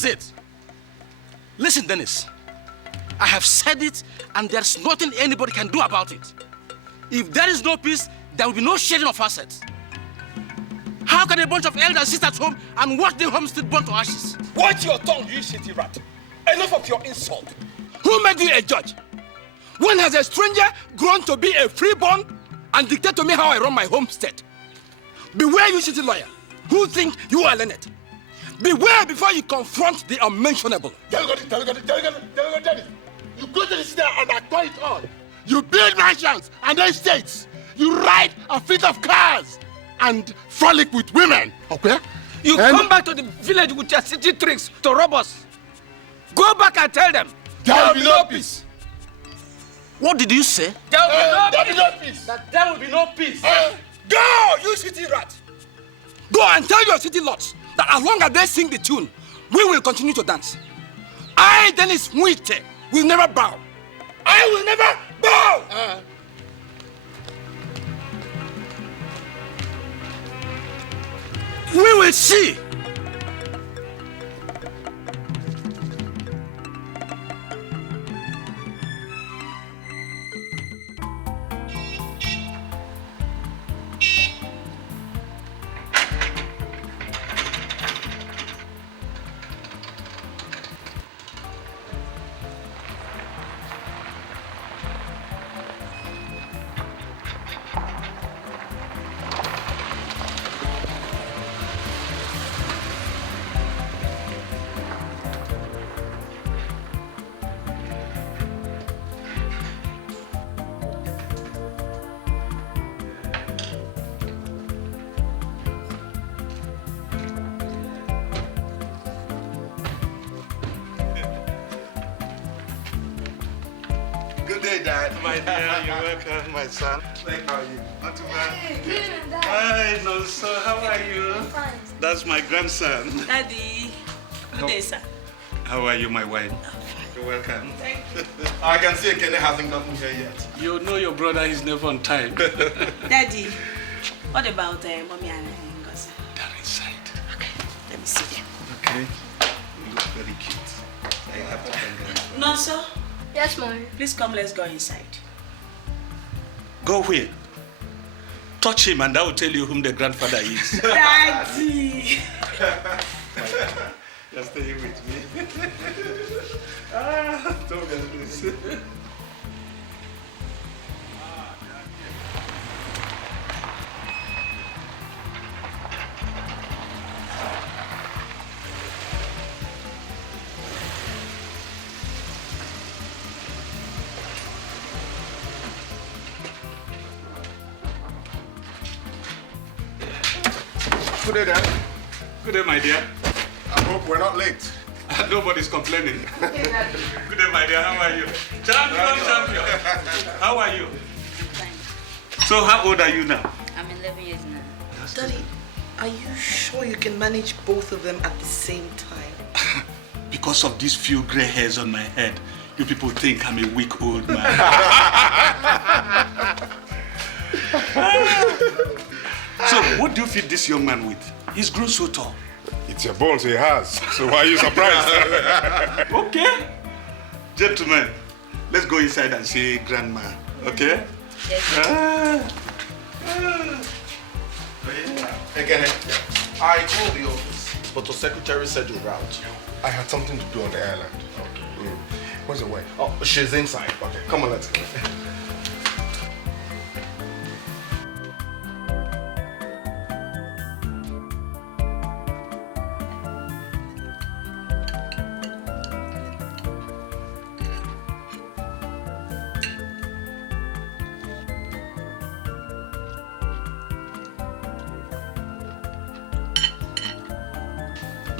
is it. Listen, Dennis. I have said it, and there's nothing anybody can do about it. If there is no peace, there will be no sharing of assets. How can a bunch of elders sit at home and watch the homestead burn to ashes? Watch your tongue, you shitty rat. Enough of your insult. Who made you a judge? When has a stranger grown to be a freeborn and dictate to me how I run my homestead? Beware, you shitty lawyer, who think you are learned. Beware before you confront the unmentionable. You go to the city and acquire it all. You build mansions and estates. You ride a fleet of cars and frolic with women. Okay? You come back to the village with your city tricks to rob us. Go back and tell them. There will be no peace. What did you say? There will be no peace. That there will be no peace. Go, you city rat. Go and tell your city lords that as long as they sing the tune, we will continue to dance. I, Dennis Mwite, will never bow. I will never bow. We will see. Good day, Dad. My dear, you're welcome, my son. How are you? Not too bad. Hey, Dad. Hi, no, so how are you? I'm fine. That's my grandson. Daddy. Good day, sir. How are you, my wife? I'm fine. You're welcome. Thank you. I can see Kenny hasn't gotten here yet. You know your brother is never on time. Daddy, what about Mommy and Ngozi? They're inside. Okay, let me see them. Okay. You look very cute. I have to thank them. No, sir. Yes, Mommy. Please come, let's go inside. Go where? Touch him and I will tell you whom the grandfather is. Daddy! You're staying with me. Don't get this. Good day, Dad. Good day, my dear. I hope we're not late. Nobody's complaining. Good day, my dear. How are you? Champion. How are you? Fine. So, how old are you now? I'm 11 years now. Daddy, are you sure you can manage both of them at the same time? Because of these few gray hairs on my head, you people think I'm a weak old man. So, what do you feed this young man with? He's grown so tall. It's your bones he has. So why are you surprised? Okay. Gentlemen, let's go inside and see Grandma. Okay? Yes. Again, I called the office, but the secretary said you're out. I had something to do on the island. Okay. Where's the way? Oh, she's inside. Okay, come on, let's go.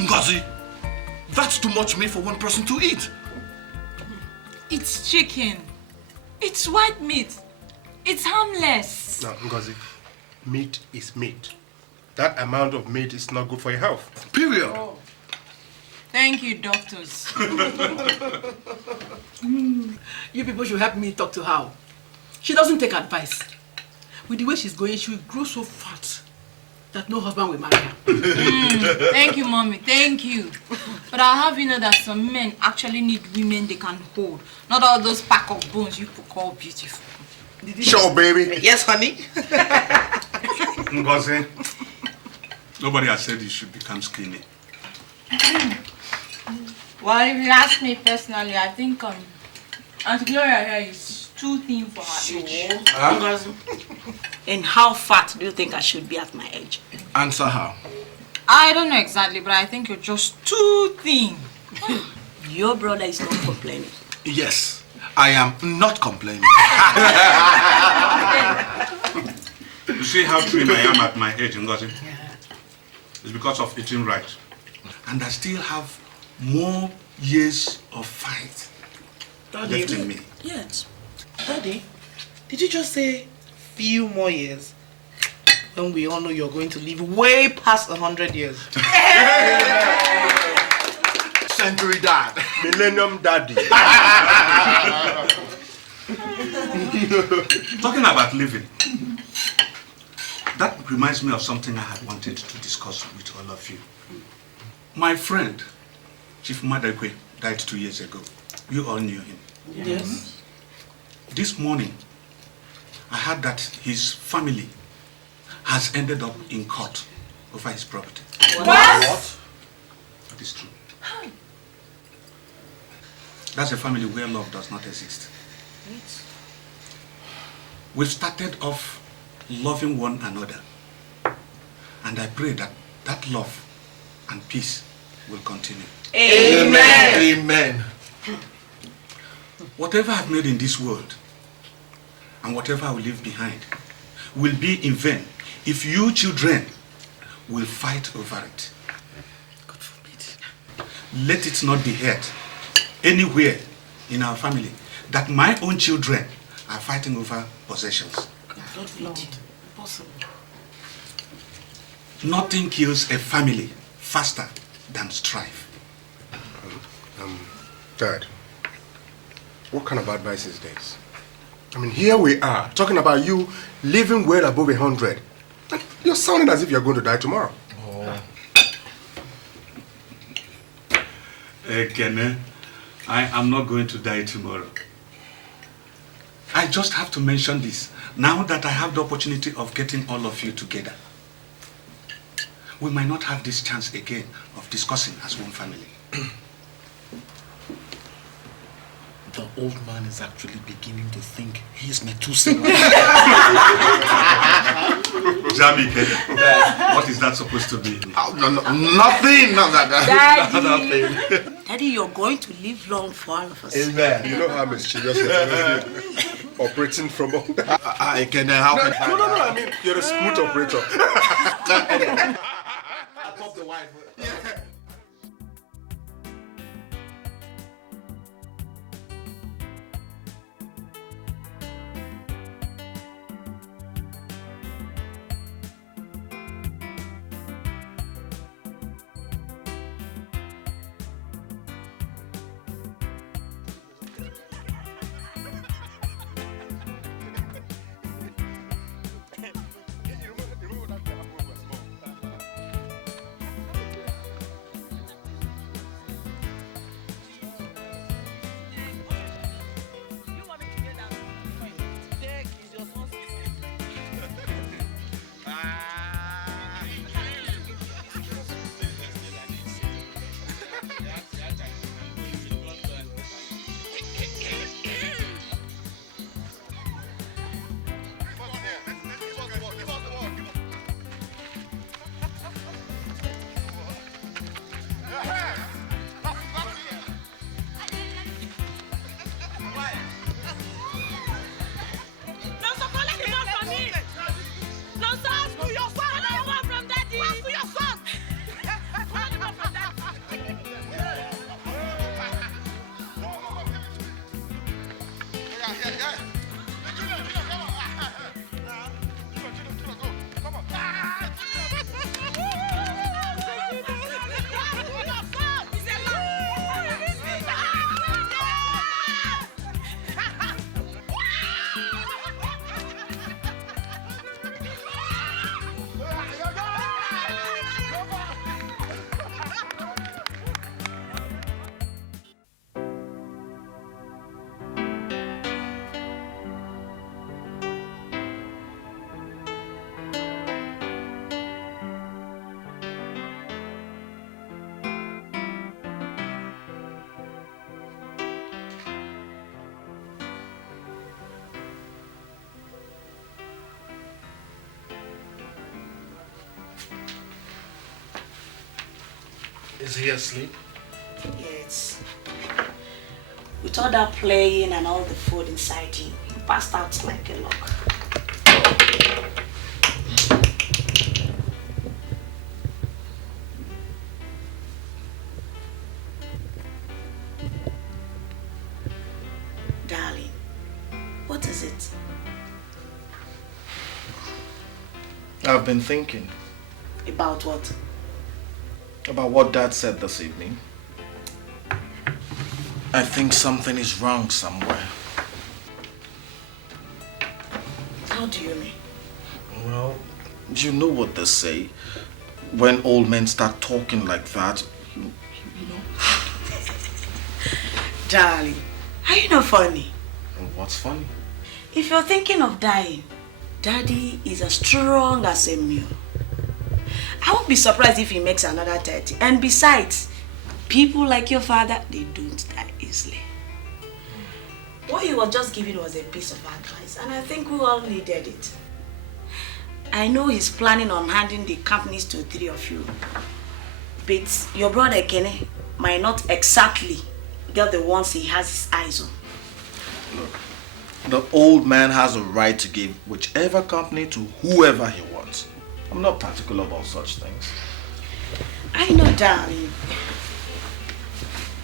Ngozi, that's too much meat for one person to eat. It's chicken. It's white meat. It's harmless. Now, Ngozi, meat is meat. That amount of meat is not good for your health. Period. Oh. Thank you, doctors. You people should help me talk to her. She doesn't take advice. With the way she's going, she will grow so fat. that no husband will marry her. Thank you, mommy. Thank you. But I have you know that some men actually need women they can hold. Not all those pack of bones you call beautiful. Sure, baby. Yes, honey. Ngozi, nobody has said you should become skinny. Well, if you ask me personally, I think Aunt Gloria here is too thin for her age. And how fat do you think I should be at my age? Answer her. I don't know exactly, but I think you're just too thin. Your brother is not complaining. Yes, I am not complaining. You see how thin I am at my age, Ngozi? It's because of eating right. And I still have more years of fight left in me. Yes. Daddy, did you just say few more years? When we all know you're going to live way past 100 years. Century dad. Millennium daddy. Talking about living, that reminds me of something I had wanted to discuss with all of you. My friend, Chief Madekwe, died 2 years ago. You all knew him. Yes. This morning, I heard that his family has ended up in court over his property. What? That is true. That's a family where love does not exist. We've started off loving one another. And I pray that that love and peace will continue. Amen. Amen. Whatever I've made in this world and whatever I will leave behind will be in vain if you children will fight over it. God forbid. Let it not be heard anywhere in our family that my own children are fighting over possessions. God forbid. Impossible. Nothing kills a family faster than strife. Dad, what kind of advice is this? I mean, here we are, talking about you living well above 100. And you're sounding as if you're going to die tomorrow. Kene, I am not going to die tomorrow. I just have to mention this, now that I have the opportunity of getting all of you together. We might not have this chance again of discussing as one family. The old man is actually beginning to think he's Methuselah. Jamike, what is that supposed to be? Oh, no, nothing. No, Daddy, Daddy, you're going to live long for all of us. Amen. You know how mischievous you are. Operating from... I can how No, I mean, you're a smooth operator. I pop the wine. Is he asleep? Yes. With all that playing and all the food inside him, he passed out like a log. Darling, what is it? I've been thinking. About what? About what Dad said this evening. I think something is wrong somewhere. How do you mean? Well, you know what they say. When old men start talking like that, you know. Darling, are you not funny? And what's funny? If you're thinking of dying, Daddy is as strong as a mule. I won't be surprised if he makes another 30. And besides, people like your father, they don't die easily. What he was just giving was a piece of advice, and I think we all needed it. I know he's planning on handing the companies to 3 of you. But your brother Kene might not exactly get the ones he has his eyes on. Look, the old man has a right to give whichever company to whoever he wants. I'm not particular about such things. I know, darling.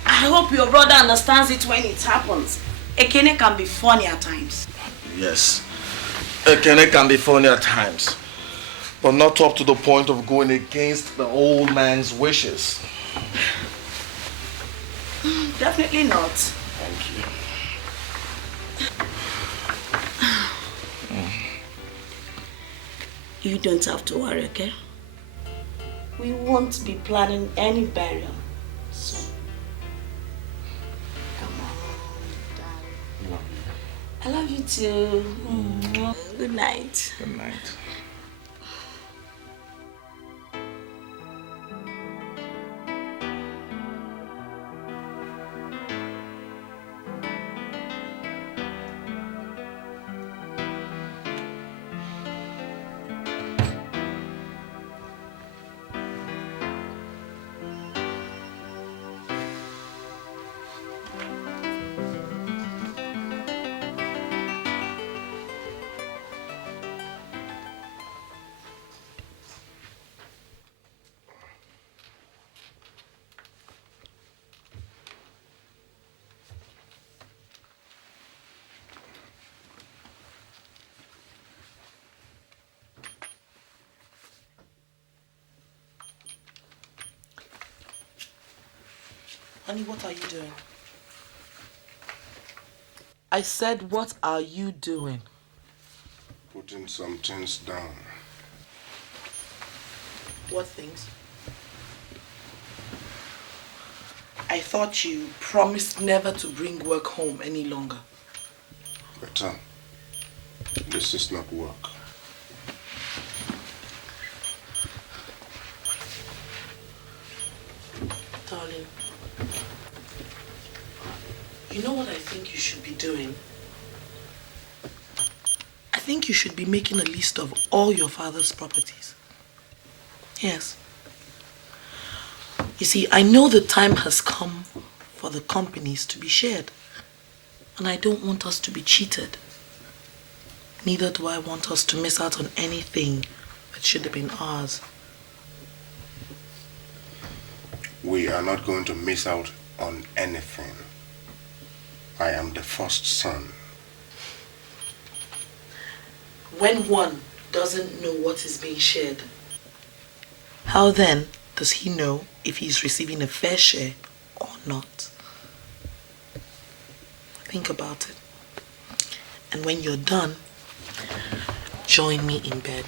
I hope your brother understands it when it happens. Ekene can be funny at times. Yes, Ekene can be funny at times, but not up to the point of going against the old man's wishes. Definitely not. Thank you. You don't have to worry, okay? We won't be planning any burial soon. Come on, darling. I love you too. Good night. Good night. Honey, what are you doing? I said, what are you doing? Putting some things down. What things? I thought you promised never to bring work home any longer. Better. This is not work. Darling, you know what I think you should be doing? I think you should be making a list of all your father's properties. Yes. You see, I know the time has come for the companies to be shared. And I don't want us to be cheated. Neither do I want us to miss out on anything that should have been ours. We are not going to miss out on anything. I am the first son. When one doesn't know what is being shared, how then does he know if he's receiving a fair share or not? Think about it. And when you're done, join me in bed.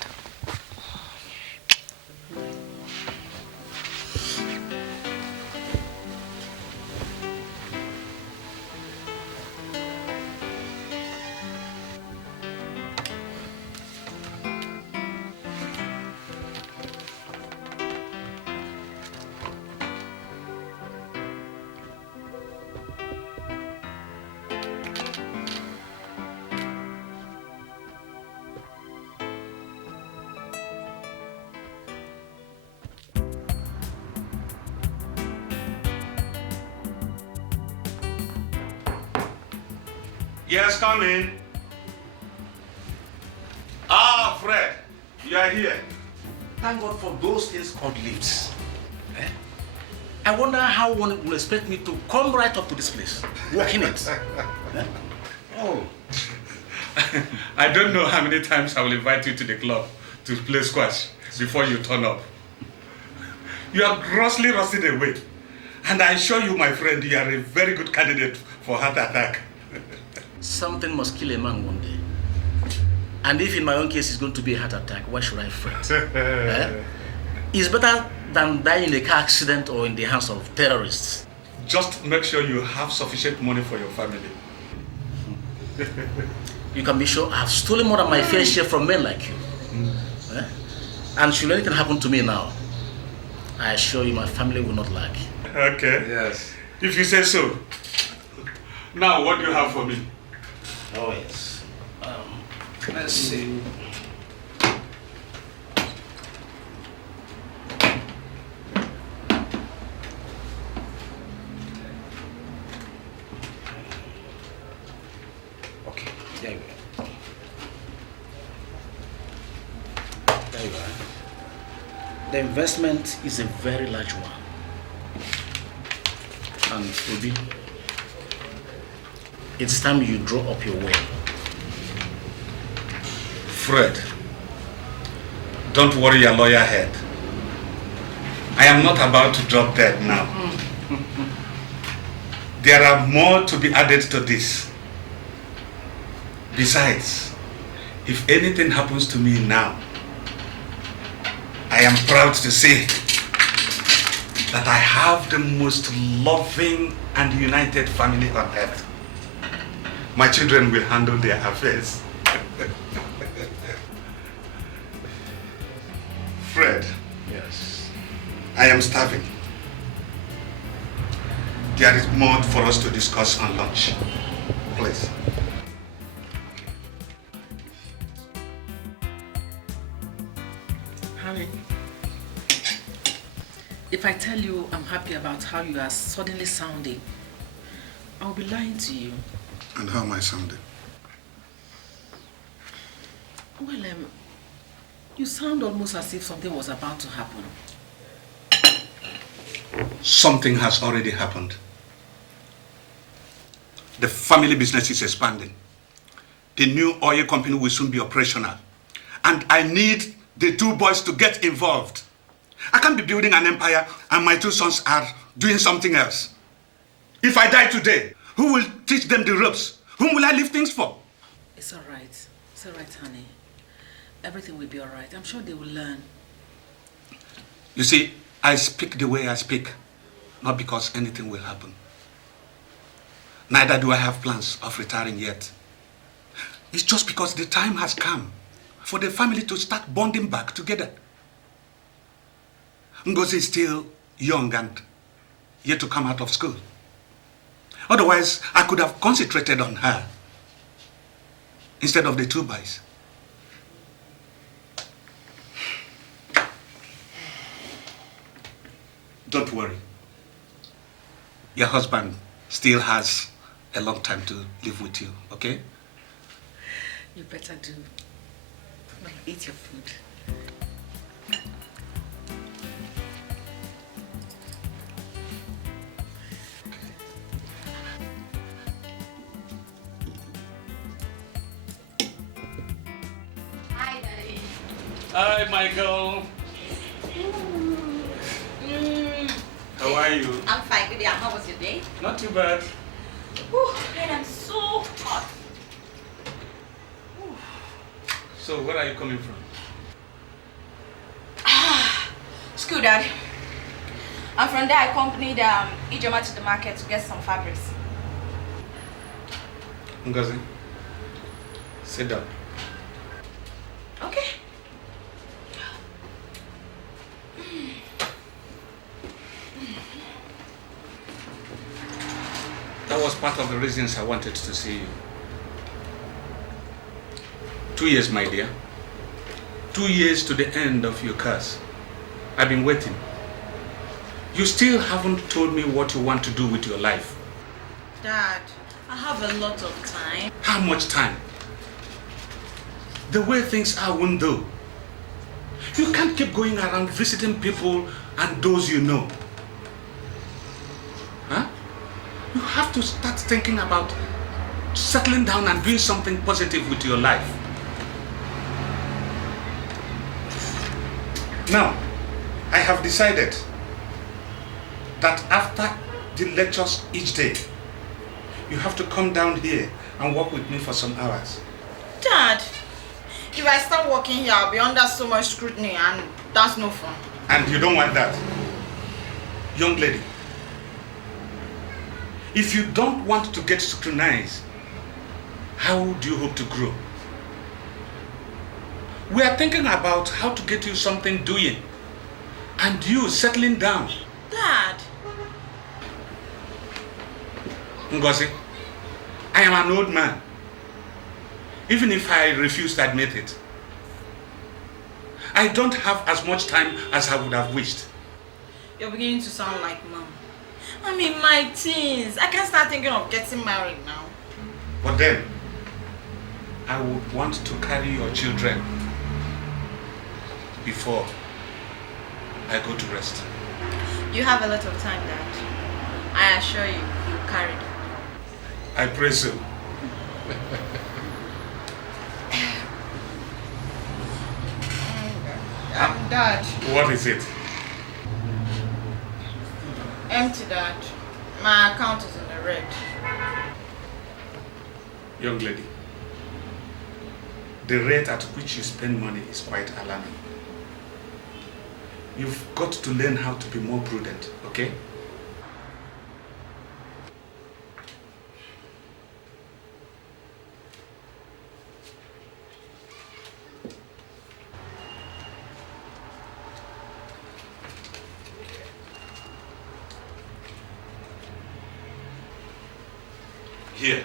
Yes, come in. Ah, Fred, you are here. Thank God for those things called lifts. Eh? I wonder how one will expect me to come right up to this place, walk in it. Eh? Oh. I don't know how many times I will invite you to the club to play squash before you turn up. You are grossly rusted away. And I assure you, my friend, you are a very good candidate for heart attack. Something must kill a man one day. And if in my own case it's going to be a heart attack, why should I fret? Eh? It's better than die in a car accident or in the hands of terrorists. Just make sure you have sufficient money for your family. You can be sure I have stolen more than my fair share from men like you. Eh? And should anything happen to me now, I assure you my family will not lack. Okay. Yes. If you say so. Now, what do you have for me? Oh, yes. Let's see. Okay, there you go. There you are. The investment is a very large one. And Obi, it's time you draw up your will. Fred, don't worry your lawyer head. I am not about to drop dead now. There are more to be added to this. Besides, if anything happens to me now, I am proud to say that I have the most loving and united family on earth. My children will handle their affairs. Fred. Yes. I am starving. There is more for us to discuss on lunch. Please. Honey, if I tell you I'm happy about how you are suddenly sounding, I'll be lying to you. And how am I sounding? Well, you sound almost as if something was about to happen. Something has already happened. The family business is expanding. The new oil company will soon be operational. And I need the two boys to get involved. I can't be building an empire and my two sons are doing something else. If I die today, who will teach them the ropes? Whom will I leave things for? It's all right. It's all right, honey. Everything will be all right. I'm sure they will learn. You see, I speak the way I speak, not because anything will happen. Neither do I have plans of retiring yet. It's just because the time has come for the family to start bonding back together. Ngozi is still young and yet to come out of school. Otherwise, I could have concentrated on her instead of the two boys. Don't worry. Your husband still has a long time to live with you, okay? You better do. Now, eat your food. Hi, Daddy. Hi, Michael. How are you? I'm fine, good day. How was your day? Not too bad. Whew, and I'm so hot. So, where are you coming from? School, Dad. I'm from there. I accompanied Ijoma to the market to get some fabrics. Ngozi, sit down. Okay. That was part of the reasons I wanted to see you. 2 years, my dear. 2 years to the end of your curse. I've been waiting. You still haven't told me what you want to do with your life. Dad, I have a lot of time. How much time? The way things are won't do. You can't keep going around visiting people and those you know. Huh? You have to start thinking about settling down and doing something positive with your life. Now, I have decided that after the lectures each day, you have to come down here and work with me for some hours. Dad, if I start working here, I'll be under so much scrutiny and that's no fun. And you don't want that. Young lady, if you don't want to get scrutinized, how do you hope to grow? We are thinking about how to get you something doing and you settling down. Dad. Ngozi, I am an old man, even if I refuse to admit it. I don't have as much time as I would have wished. You're beginning to sound like Mom. I'm in my teens. I can't start thinking of getting married now. But then, I would want to carry your children before I go to rest. You have a lot of time, Dad. I assure you, you'll carry them. I pray so. Dad. What is it? Empty, Dad. My account is in the red. Young lady, the rate at which you spend money is quite alarming. You've got to learn how to be more prudent, okay? Here.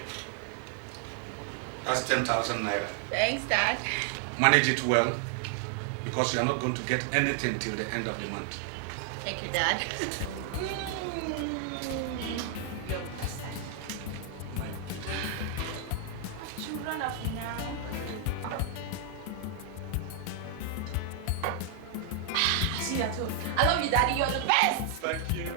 That's 10,000 naira. Thanks, Dad. Manage it well, because you are not going to get anything till the end of the month. Thank you, Dad. You're the best, Dad. You run off now. I see that too. I love you, Daddy. You're the best. Thank you.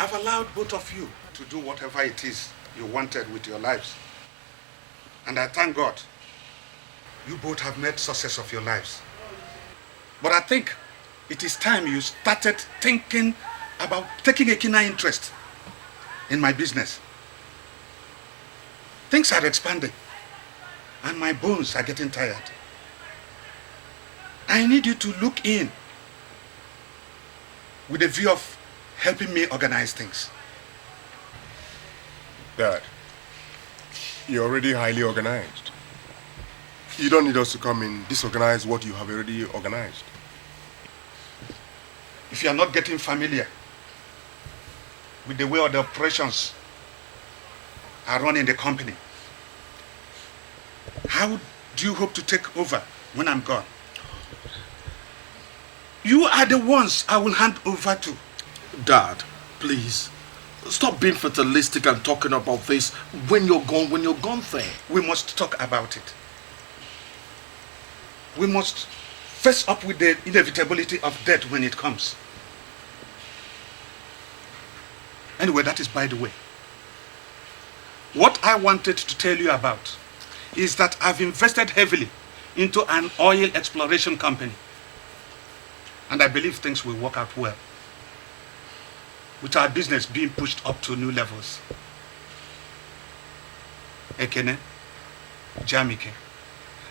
I've allowed both of you to do whatever it is you wanted with your lives. And I thank God you both have made success of your lives. But I think it is time you started thinking about taking a keener interest in my business. Things are expanding and my bones are getting tired. I need you to look in with a view of helping me organize things. Dad, you're already highly organized. You don't need us to come and disorganize what you have already organized. If you are not getting familiar with the way the operations are run in the company, how do you hope to take over when I'm gone? You are the ones I will hand over to. Dad, please, stop being fatalistic and talking about this when you're gone there. We must talk about it. We must face up with the inevitability of death when it comes. Anyway, that is by the way. What I wanted to tell you about is that I've invested heavily into an oil exploration company. And I believe things will work out well, with our business being pushed up to new levels. Ekene, Jamike,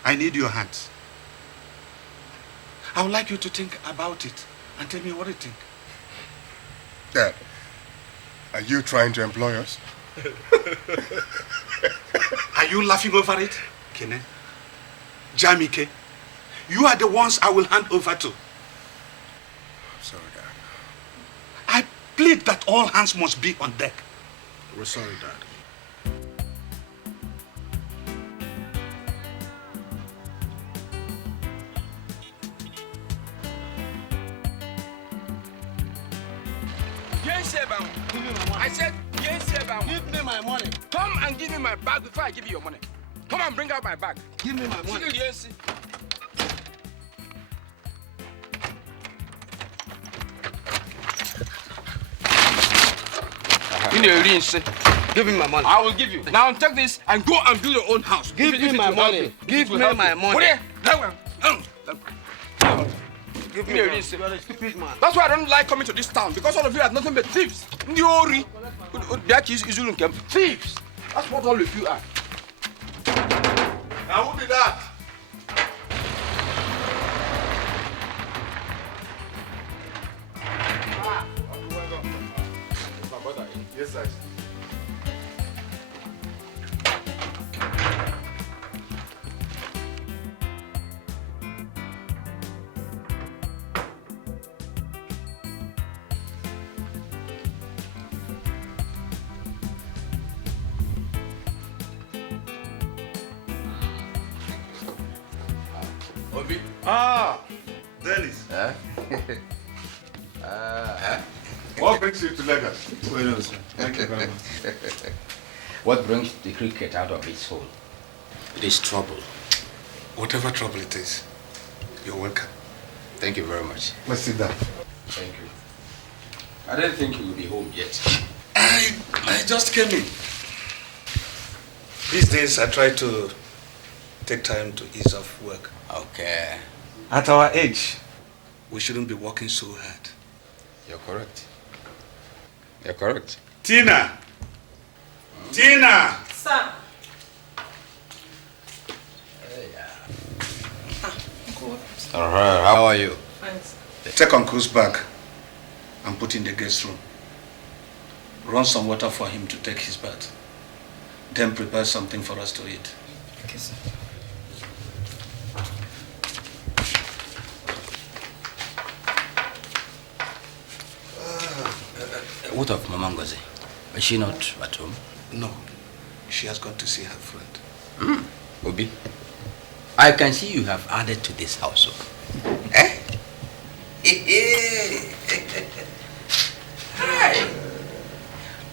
I need your hands. I would like you to think about it and tell me what you think. Dad, are you trying to employ us? Are you laughing over it? Kene, Jamike, you are the ones I will hand over to. Sorry, Dad. I plead that all hands must be on deck. We're sorry, Dad. I said, yes, sir. Give me my money. Come and give me my bag before I give you your money. Come and bring out my bag. Give me my money. Yes. Give me my money. I will give you. Now take this and go and build your own house. Give me my money. Give me my money. Give me a That's why I don't like coming to this town, because all of you are nothing but thieves. Thieves. That's what all of you are. Now who did that? Yes, sir. Obi. Ah, Dennis. What brings you to Lagos? Well, sir. Thank you very much. What brings the cricket out of its hole? It is trouble. Whatever trouble it is, you're welcome. Thank you very much. Let's sit down. Thank you. I didn't think you would be home yet. I just came in. These days, I try to take time to ease off work. Okay. At our age, we shouldn't be working so hard. You're correct. You're correct. Tina! Tina! Sir. How are you? Thanks. Take Uncle's bag and put in the guest room. Run some water for him to take his bath. Then prepare something for us to eat. Okay, sir. What of Mama Ngozi? Is she not at home? No, she has gone to see her friend. Obi, I can see you have added to this household. Eh? Hi.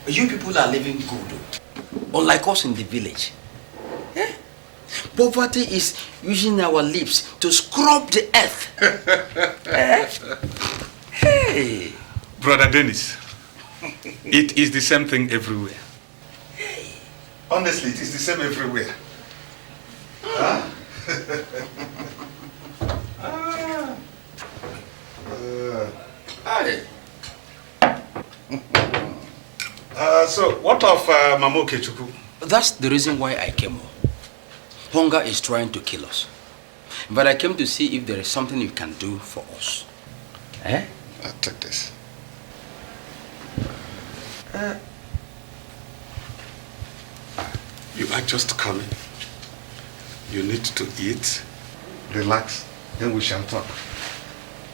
You people are living good, unlike us in the village. Eh? Poverty is using our lips to scrub the earth. Eh? Hey. Brother Dennis, it is the same thing everywhere. Honestly, it is the same everywhere. Huh? So, what of Mama Okechukwu? That's the reason why I came home. Hunger is trying to kill us. But I came to see if there is something you can do for us. Eh? I'll take this. You are just coming. You need to eat, relax, then we shall talk.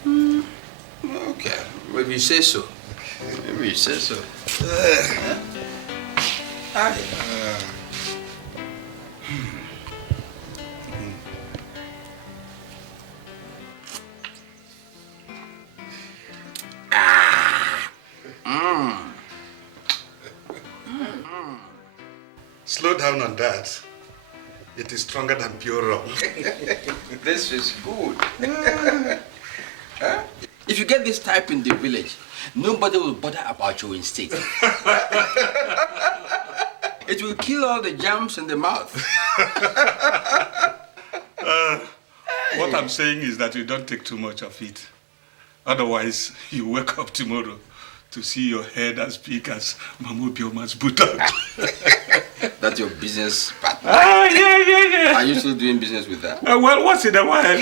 Okay, maybe you say so. Maybe you say so. Slow down on that. It is stronger than pure rum. This is good. Huh? If you get this type in the village, nobody will bother about you in state. It will kill all the germs in the mouth. What I'm saying is that you don't take too much of it. Otherwise, you wake up tomorrow to see your head as big as Mamu Bioma's buttock. That's your business partner. Yeah. Are you still doing business with that? Well, once in a while.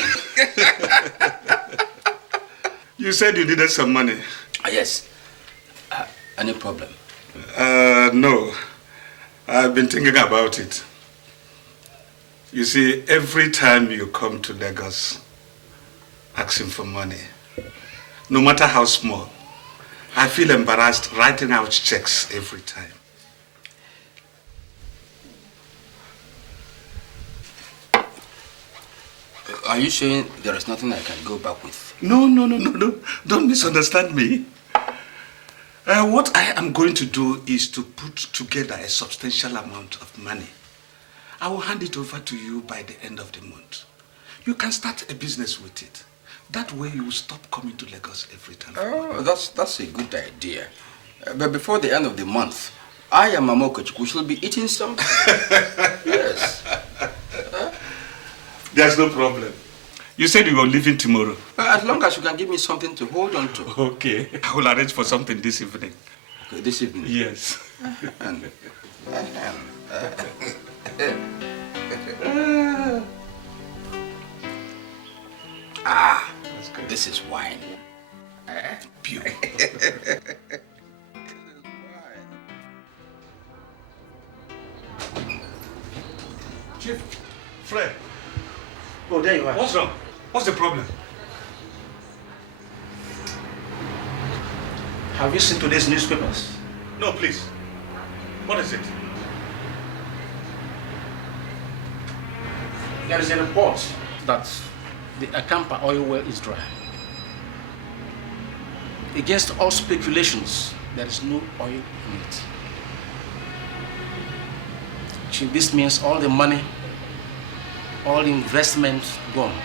You said you needed some money. Yes. Any problem? No. I've been thinking about it. You see, every time you come to Lagos asking for money, no matter how small, I feel embarrassed writing out checks every time. Are you saying there is nothing I can go back with? No. Don't misunderstand me. What I am going to do is to put together a substantial amount of money. I will hand it over to you by the end of the month. You can start a business with it. That way you will stop coming to Lagos every time. Oh, that's a good idea. But before the end of the month, I and Mama Okechukwu shall be eating something. Yes. There's no problem. You said you were leaving tomorrow. As long as you can give me something to hold on to. Okay. I will arrange for something this evening. Okay, this evening? Yes. Ah, this is wine. Pure. Chief, Fred. Oh, there you are. What's wrong? What's the problem? Have you seen today's newspapers? No, please. What is it? There is a report that the Akampa oil well is dry. Against all speculations, there is no oil in it. Chief, this means all the money, all the investment gone.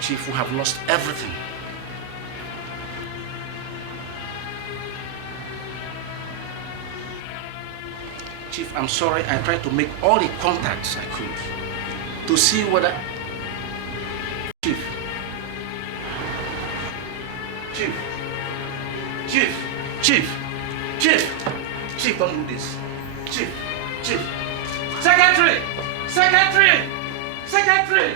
Chief, we have lost everything. Chief, I'm sorry, I tried to make all the contacts I could to see whether... Chief. Chief. Chief. Chief. Chief. Chief, don't do this. Chief. Chief. Secretary! Secretary! Secretary!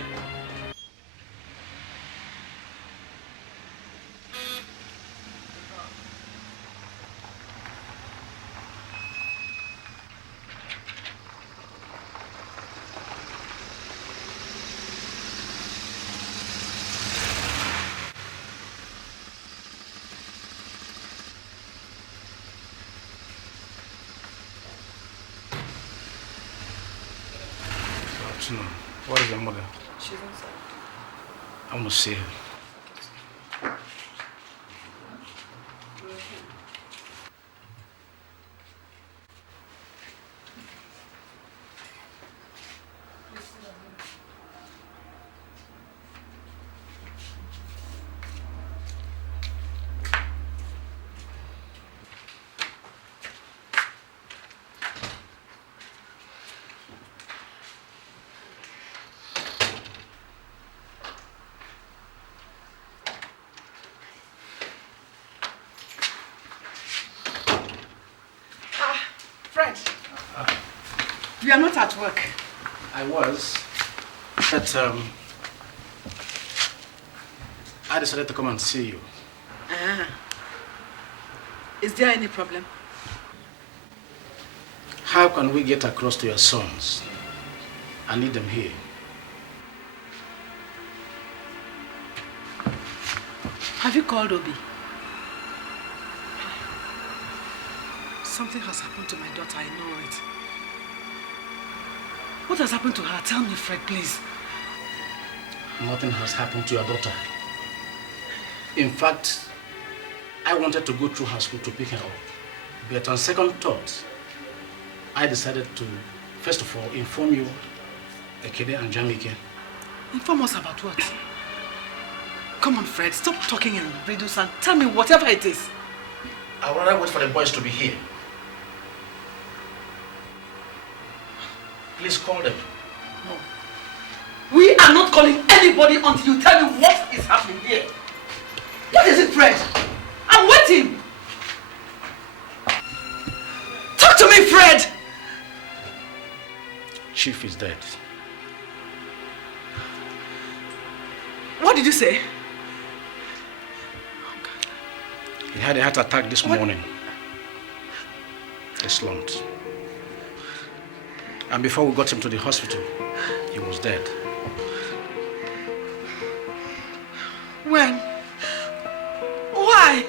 No. What is your mother? She's inside. I want to see her. You are not at work. I was, but I decided to come and see you. Ah. Is there any problem? How can we get across to your sons? I need them here. Have you called Obi? Something has happened to my daughter, I know it. What has happened to her? Tell me, Fred, please. Nothing has happened to your daughter. In fact, I wanted to go through her school to pick her up. But on second thought, I decided to, first of all, inform you, Ekede and Jamike. Inform us about what? Come on, Fred, stop talking in riddles and tell me whatever it is. I'd rather wait for the boys to be here. Please call them. No. We are not calling anybody until you tell me what is happening here. What is it, Fred? I'm waiting. Talk to me, Fred! Chief is dead. What did you say? He had a heart attack this morning. He slumped. And before we got him to the hospital, he was dead. When? Why?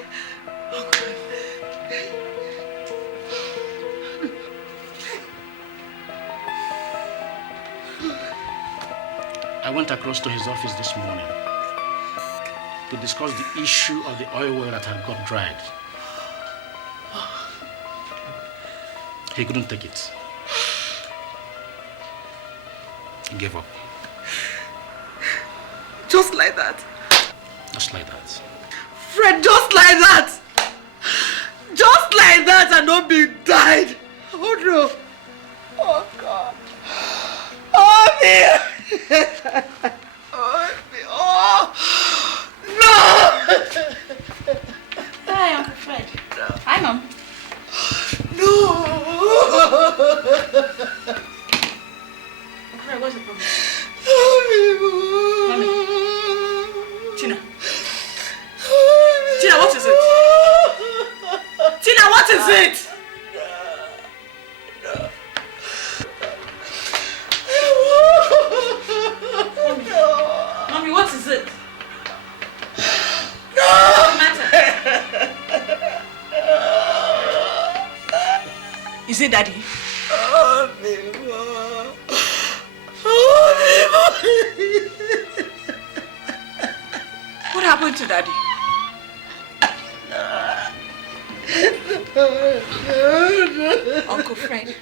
I went across to his office this morning to to discuss the issue of the oil well that had got dried. He couldn't take it. He gave up. Just like that? Just like that. Fred, just like that! Just like that and not be died! Oh no! Oh God! Oh me! Oh me! Oh! No! Hi, Uncle Fred. No. Hi, Mom. No! Uncle Fred, what's the problem? Oh me! Mommy. Tina. Tina, what is it? Tina, what is it? Mommy, what is it? What's the matter? Is it Daddy? What happened to Daddy? Uncle Fred,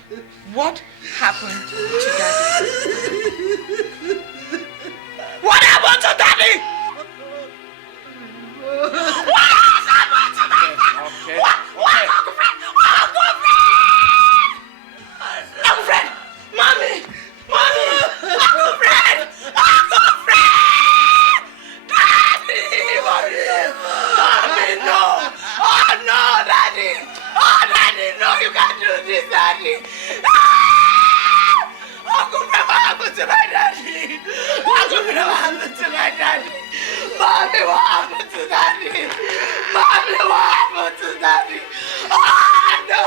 what happened to Daddy? What happened to Daddy? What has happened to my father? Okay. What, Uncle Fred? Uncle Fred! Uncle Fred! Mommy! Mommy! Uncle Fred! Uncle Fred! Daddy! Mommy, no! Oh no, Daddy! Oh, Daddy, no, you can't do this, Daddy! Ah! Uncle Fred, what happened to my daddy? Uncle Fred, what happened to my daddy? Mommy, what happened to Daddy? Mommy, what happened to Daddy? Oh no!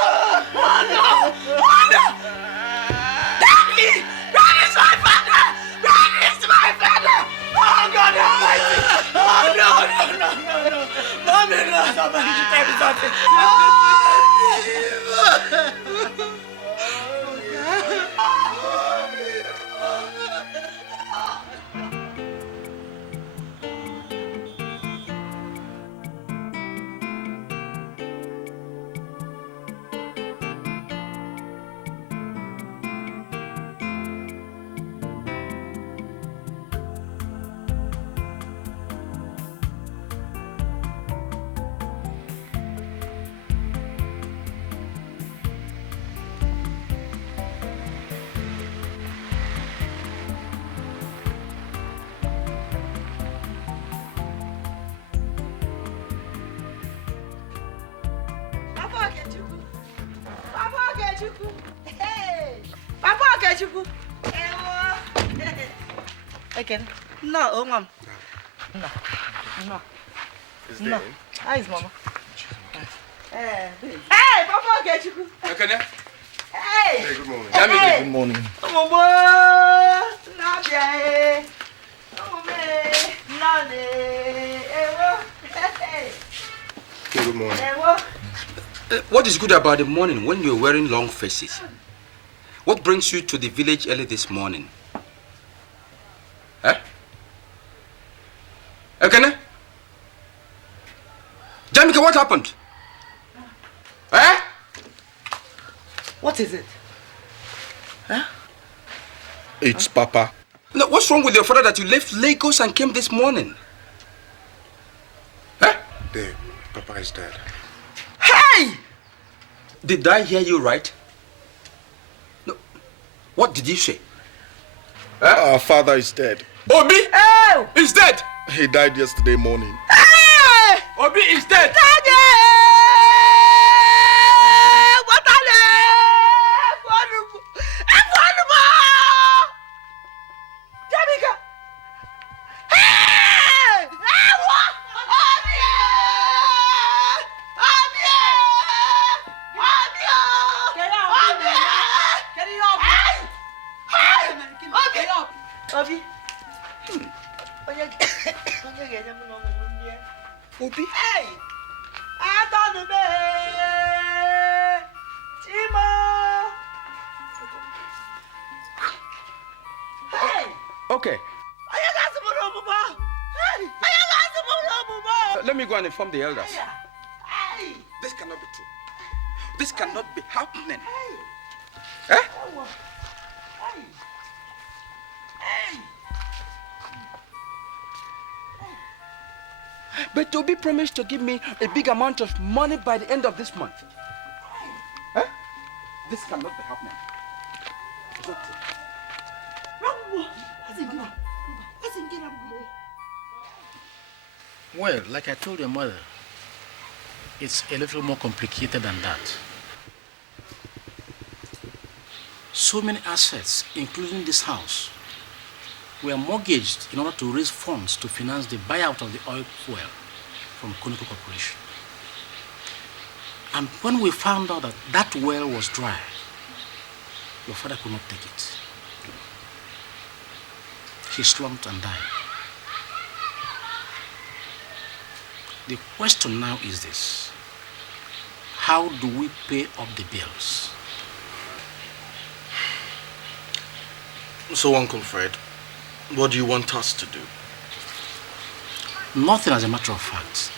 Oh no! Oh no! Daddy! Daddy's my father! Daddy's my father! Oh God Almighty! Oh no! Mommy, no! Somebody should tell me something! Okay. No, Mom. No. Is No. there? How is Mama? Hey, Papa, get you. Okay, Hey. Hey, good morning. Hey. Good morning. Mama, Hey, good morning. What is good about the morning when you're wearing long faces? What brings you to the village early this morning? Huh? Ekene? Jamika, what happened? Huh? What is it? Huh? It's Papa. No, what's wrong with your father that you left Lagos and came this morning? Huh? Dave, Papa is dead. Hey! Did I hear you right? No. What did you say? Our father is dead. Obi Oh! is dead. He died yesterday morning. Hey! Obi is dead. Daddy! What are Jamika! Hey! What? Obi. Obi? Hey! I thought the man. Chima. Hey! Okay. I got some more, Papa. Hey! I got some more, Let me go and inform the elders. This cannot be true. This cannot be happening. Eh? But Toby promised to give me a big amount of money by the end of this month. Eh? This cannot be happening. It's not true. Well, like I told your mother, it's a little more complicated than that. So many assets, including this house, were mortgaged in order to raise funds to finance the buyout of the oil well from Conoco Corporation. And when we found out that that well was dry, your father could not take it. He slumped and died. The question now is this: how do we pay up the bills? So, Uncle Fred, what do you want us to do? Nothing, as a matter of fact.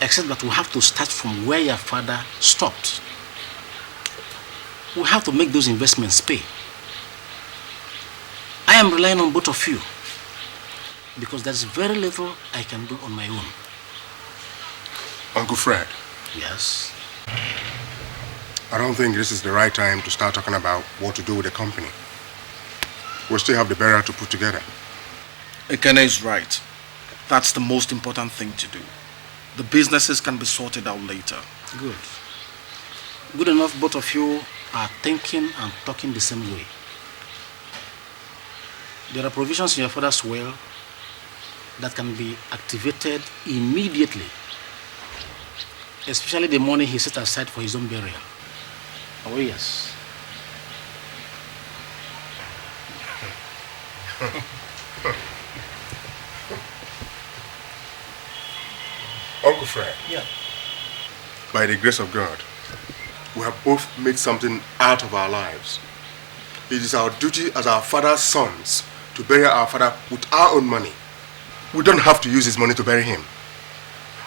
Except that we have to start from where your father stopped. We have to make those investments pay. I am relying on both of you because there's very little I can do on my own. Uncle Fred. Yes? I don't think this is the right time to start talking about what to do with the company. We still have the burial to put together. Ekene is right. That's the most important thing to do. The businesses can be sorted out later. Good. Good enough both of you are thinking and talking the same way. There are provisions in your father's will that can be activated immediately, especially the money he set aside for his own burial. Oh, yes. Uncle Fred. Yeah. By the grace of God, we have both made something out of our lives. It is our duty as our father's sons to bury our father with our own money. We don't have to use his money to bury him.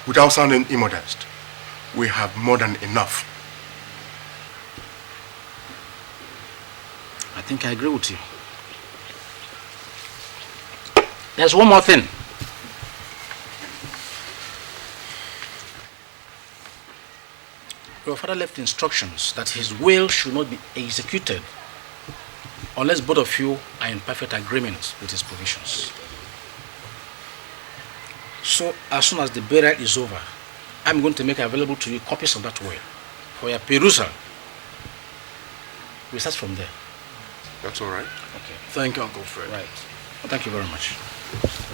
Without sounding immodest, we have more than enough. I think I agree with you. There's one more thing. Your father left instructions that his will should not be executed unless both of you are in perfect agreement with his provisions. So, as soon as the burial is over, I'm going to make available to you copies of that will for your perusal. We start from there. That's all right. Okay. Thank you, Uncle Fred. Right. Well, thank you very much.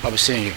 I'll be seeing you.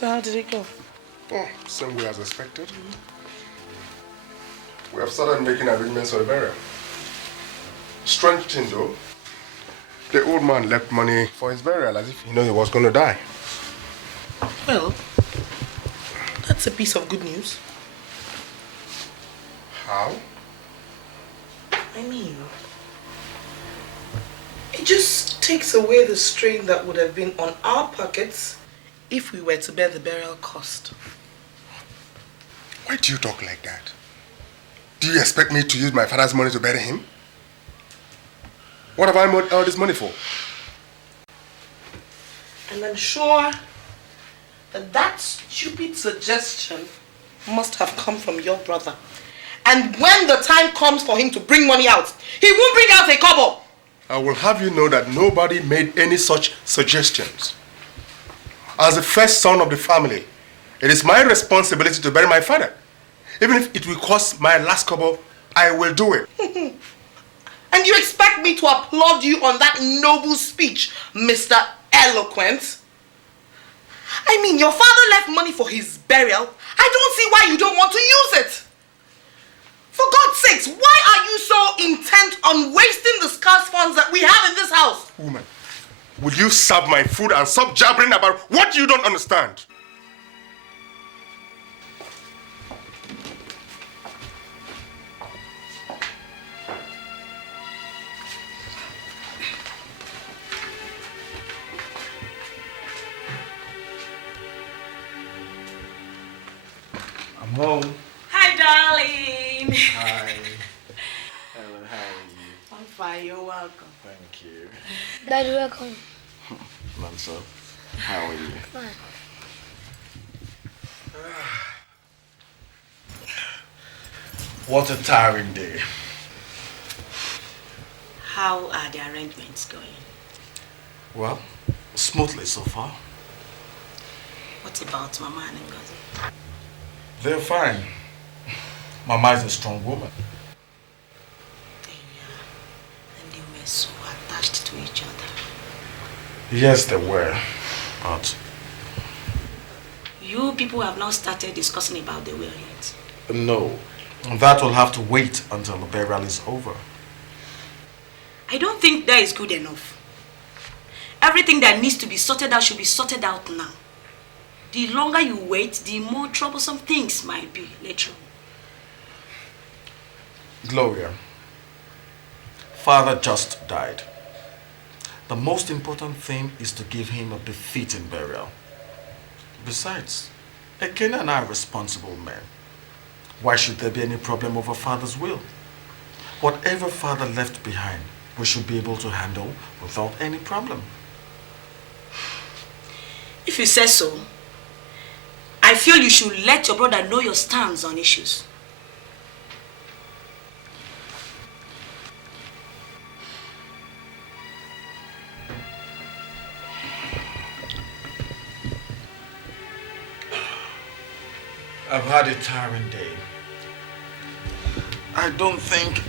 How did it go? Oh, same way as expected. We have started making arrangements for the burial. Strange thing though, the old man left money for his burial as if he knew he was going to die. Well, that's a piece of good news. How? I mean, it just takes away the strain that would have been on our pockets if we were to bear the burial cost. Why do you talk like that? Do you expect me to use my father's money to bury him? What have I made all this money for? And I'm sure that that stupid suggestion must have come from your brother. And when the time comes for him to bring money out, he won't bring out a kobo. I will have you know that nobody made any such suggestions. As the first son of the family, it is my responsibility to bury my father. Even if it will cost my last kobo, I will do it. And you expect me to applaud you on that noble speech, Mr. Eloquent? I mean, your father left money for his burial. I don't see why you don't want to use it. For God's sakes, why are you so intent on wasting the scarce funds that we have in this house? Woman, will you serve my food and stop jabbering about what you don't understand? I'm home. Hi, darling. Hi. Hello, how are you? I'm fine, you're welcome. Thank you. Daddy, welcome. Manso, how are you? Fine. What a tiring day. How are the arrangements going? Well, smoothly so far. What about Mama and Ngozi? They're fine. Mama is a strong woman. And they were so attached to each other. Yes, they were. But You people have not started discussing about the will yet. no, that will have to wait until the burial is over. I don't think that is good enough. Everything that needs to be sorted out should be sorted out now. The longer you wait, the more troublesome things might be later on. Gloria, Father just died. The most important thing is to give him a befitting burial. Besides, Ekene and I are responsible men. Why should there be any problem over Father's will? Whatever Father left behind, we should be able to handle without any problem. If you say so, I feel you should let your brother know your stance on issues. I've had a tiring day. I don't think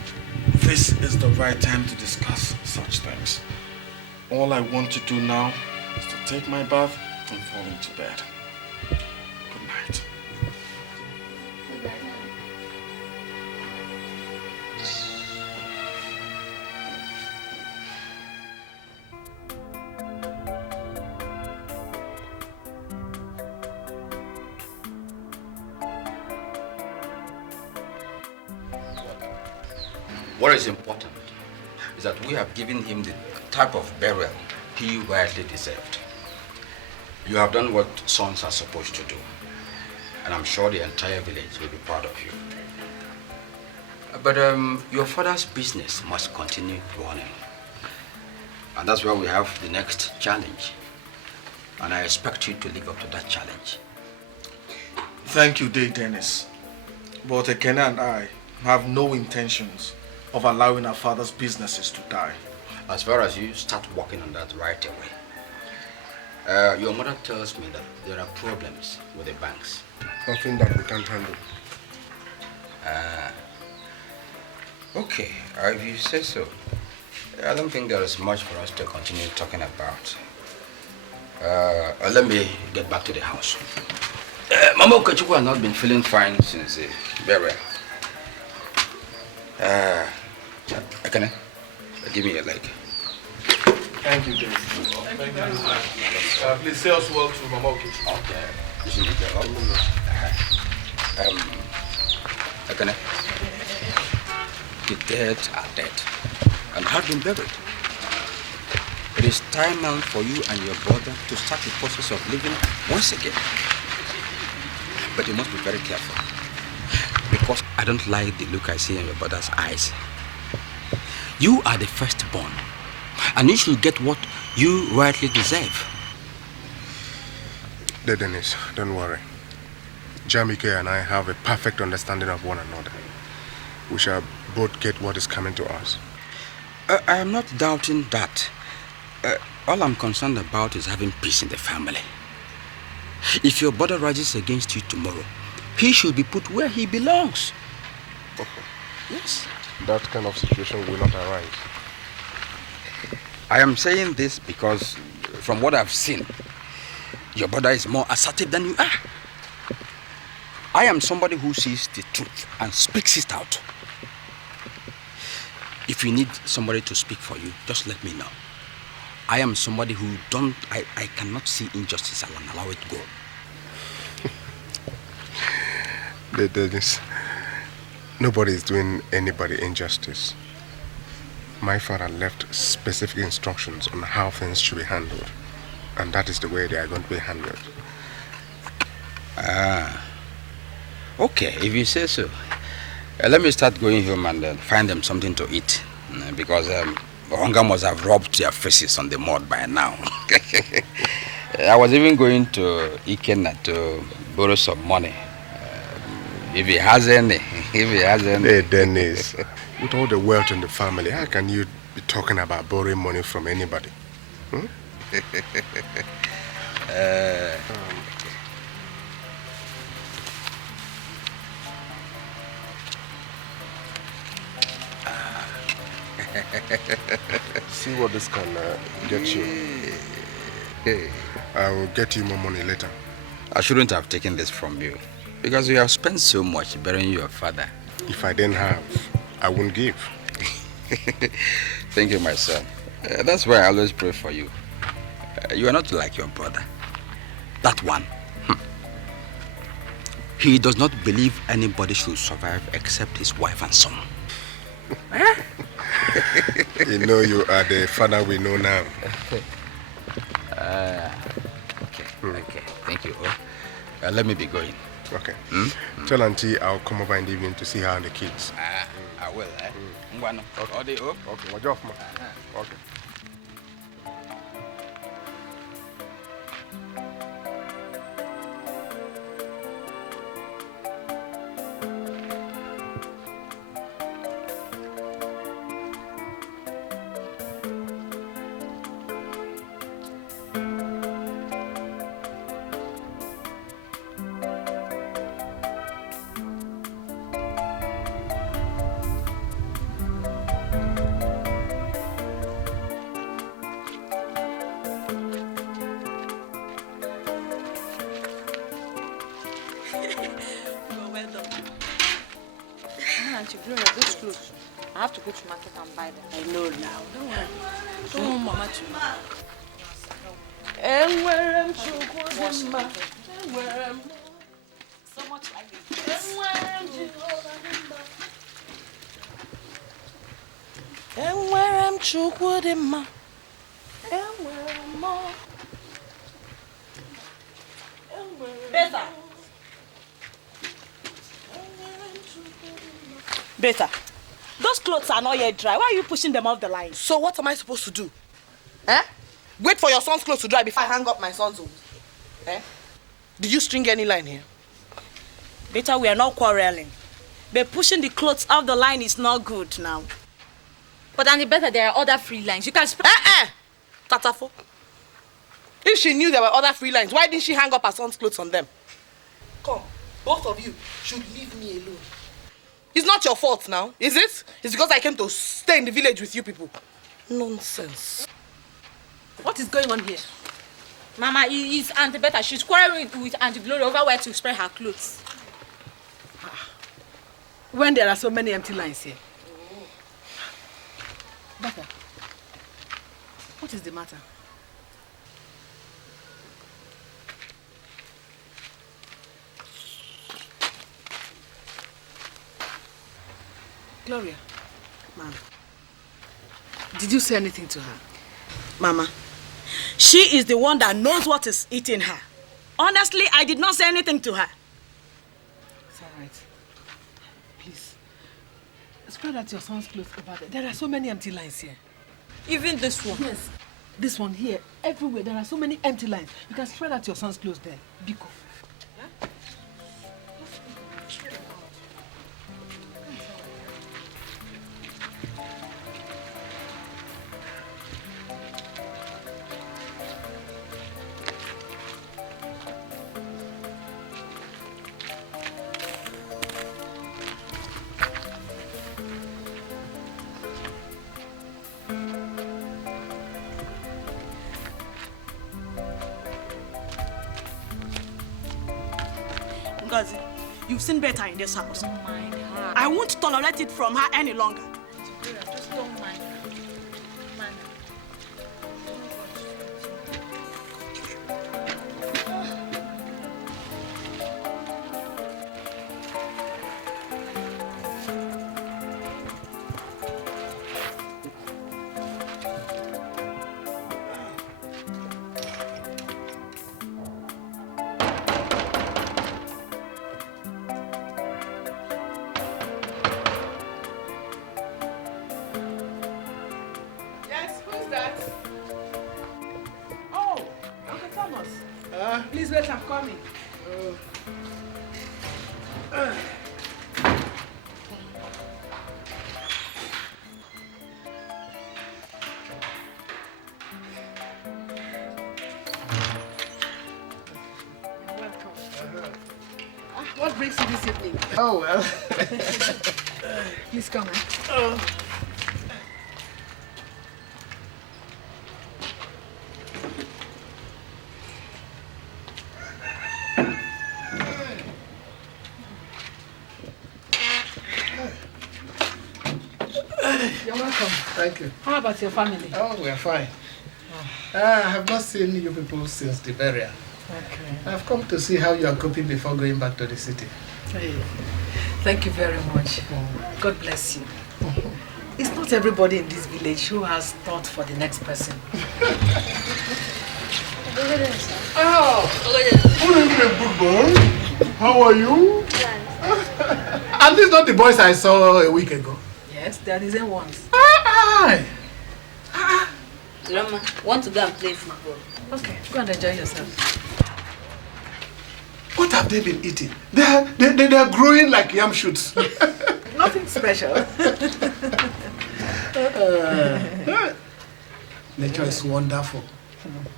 this is the right time to discuss such things. All I want to do now is to take my bath and fall into bed. Good night. What is important is that we have given him the type of burial he rightly deserved. You have done what sons are supposed to do, and I'm sure the entire village will be proud of you. But your father's business must continue running, and that's where we have the next challenge, and I expect you to live up to that challenge. Thank you, Day Dennis. But Ekene and I have no intentions of allowing our father's businesses to die. As far as you start working on that right away. Your mother tells me that there are problems with the banks. Nothing that we can't handle. Okay, if you say so. I don't think there is much for us to continue talking about. Let me get back to the house. Mama Okachuku has not been feeling fine since the burial. Ekene, give me your leg. Thank you, Dave. Thank you. Please say us well to Mama Okachuku. Okay. You should be there. Ekene, the dead are dead and have been buried. It is time now for you and your brother to start the process of living once again. But you must be very careful, because I don't like the look I see in your brother's eyes. You are the firstborn, and you should get what you rightly deserve. Dennis, don't worry. Jamike and I have a perfect understanding of one another. We shall both get what is coming to us. I am not doubting that. All I'm concerned about is having peace in the family. If your brother rises against you tomorrow, he should be put where he belongs. Okay. Yes. That kind of situation will not arise. I am saying this because from what I've seen, your brother is more assertive than you are. I am somebody who sees the truth and speaks it out. If you need somebody to speak for you, just let me know. I am somebody who I cannot see injustice and allow it go. Dennis, nobody is doing anybody injustice. My father left specific instructions on how things should be handled. And that is the way they are going to be handled. Okay, if you say so. Let me start going home and find them something to eat. Because hunger must have rubbed their faces on the mud by now. I was even going to Ikenna to borrow some money. If he has any. Hey, Dennis, with all the wealth in the family, how can you be talking about borrowing money from anybody? Hmm? See what this can get you. I will get you more money later. I shouldn't have taken this from you. Because you have spent so much burying your father. If I didn't have, I wouldn't give. Thank you, my son. That's why I always pray for you. You are not like your brother. That one. He does not believe anybody should survive except his wife and son. You know you are the father we know now. Okay. Thank you. Let me be going. Okay. Tell Auntie I'll come over in the evening to see her and the kids. I will, Okay. Okay, watch off, man. Okay. I have to go to market and buy them. I know now. Don't worry. Don't want Mama to know. So much like this. Better. Those clothes are not yet dry. Why are you pushing them off the line? So what am I supposed to do? Eh? Wait for your son's clothes to dry before I hang up my son's own. Eh? Did you string any line here? Better, we are not quarreling. But pushing the clothes off the line is not good now. But Annie, better there are other free lines. You can Tatafo. If she knew there were other free lines, why didn't she hang up her son's clothes on them? Come, both of you should leave me alone. It's not your fault now, is it? It's because I came to stay in the village with you people. Nonsense. What is going on here? Mama, it's Auntie Beta. She's quarreling with Auntie Glory over where to spread her clothes. When there are so many empty lines here. Beta, what is the matter? Gloria, Ma'am, did you say anything to her? Mama, she is the one that knows what is eating her. Honestly, I did not say anything to her. It's all right. Please, spread out your son's clothes over there. There are so many empty lines here. Even this one? Yes, this one here, everywhere. There are so many empty lines. You can spread out your son's clothes there. Biko. Yeah? Ngozi, you've seen better in this house. Don't mind her. I won't tolerate it from her any longer. Just don't mind her. Mind her. Please wait, I'm coming. What brings you this evening? Oh, well. Please come. You're welcome. Thank you. How about your family? Oh, we're fine. I have not seen you people since the burial. Okay. I've come to see how you are coping before going back to the city. Hey, thank you very much. God bless you. It's not everybody in this village who has thought for the next person. Oh, good evening, good boy. How are you? And these not the boys I saw a week ago. Yes, they are the same ones. Grandma, want to go and play football? Okay, go and enjoy yourself. What have they been eating? They are growing like yam shoots. Nothing special. Nature is wonderful.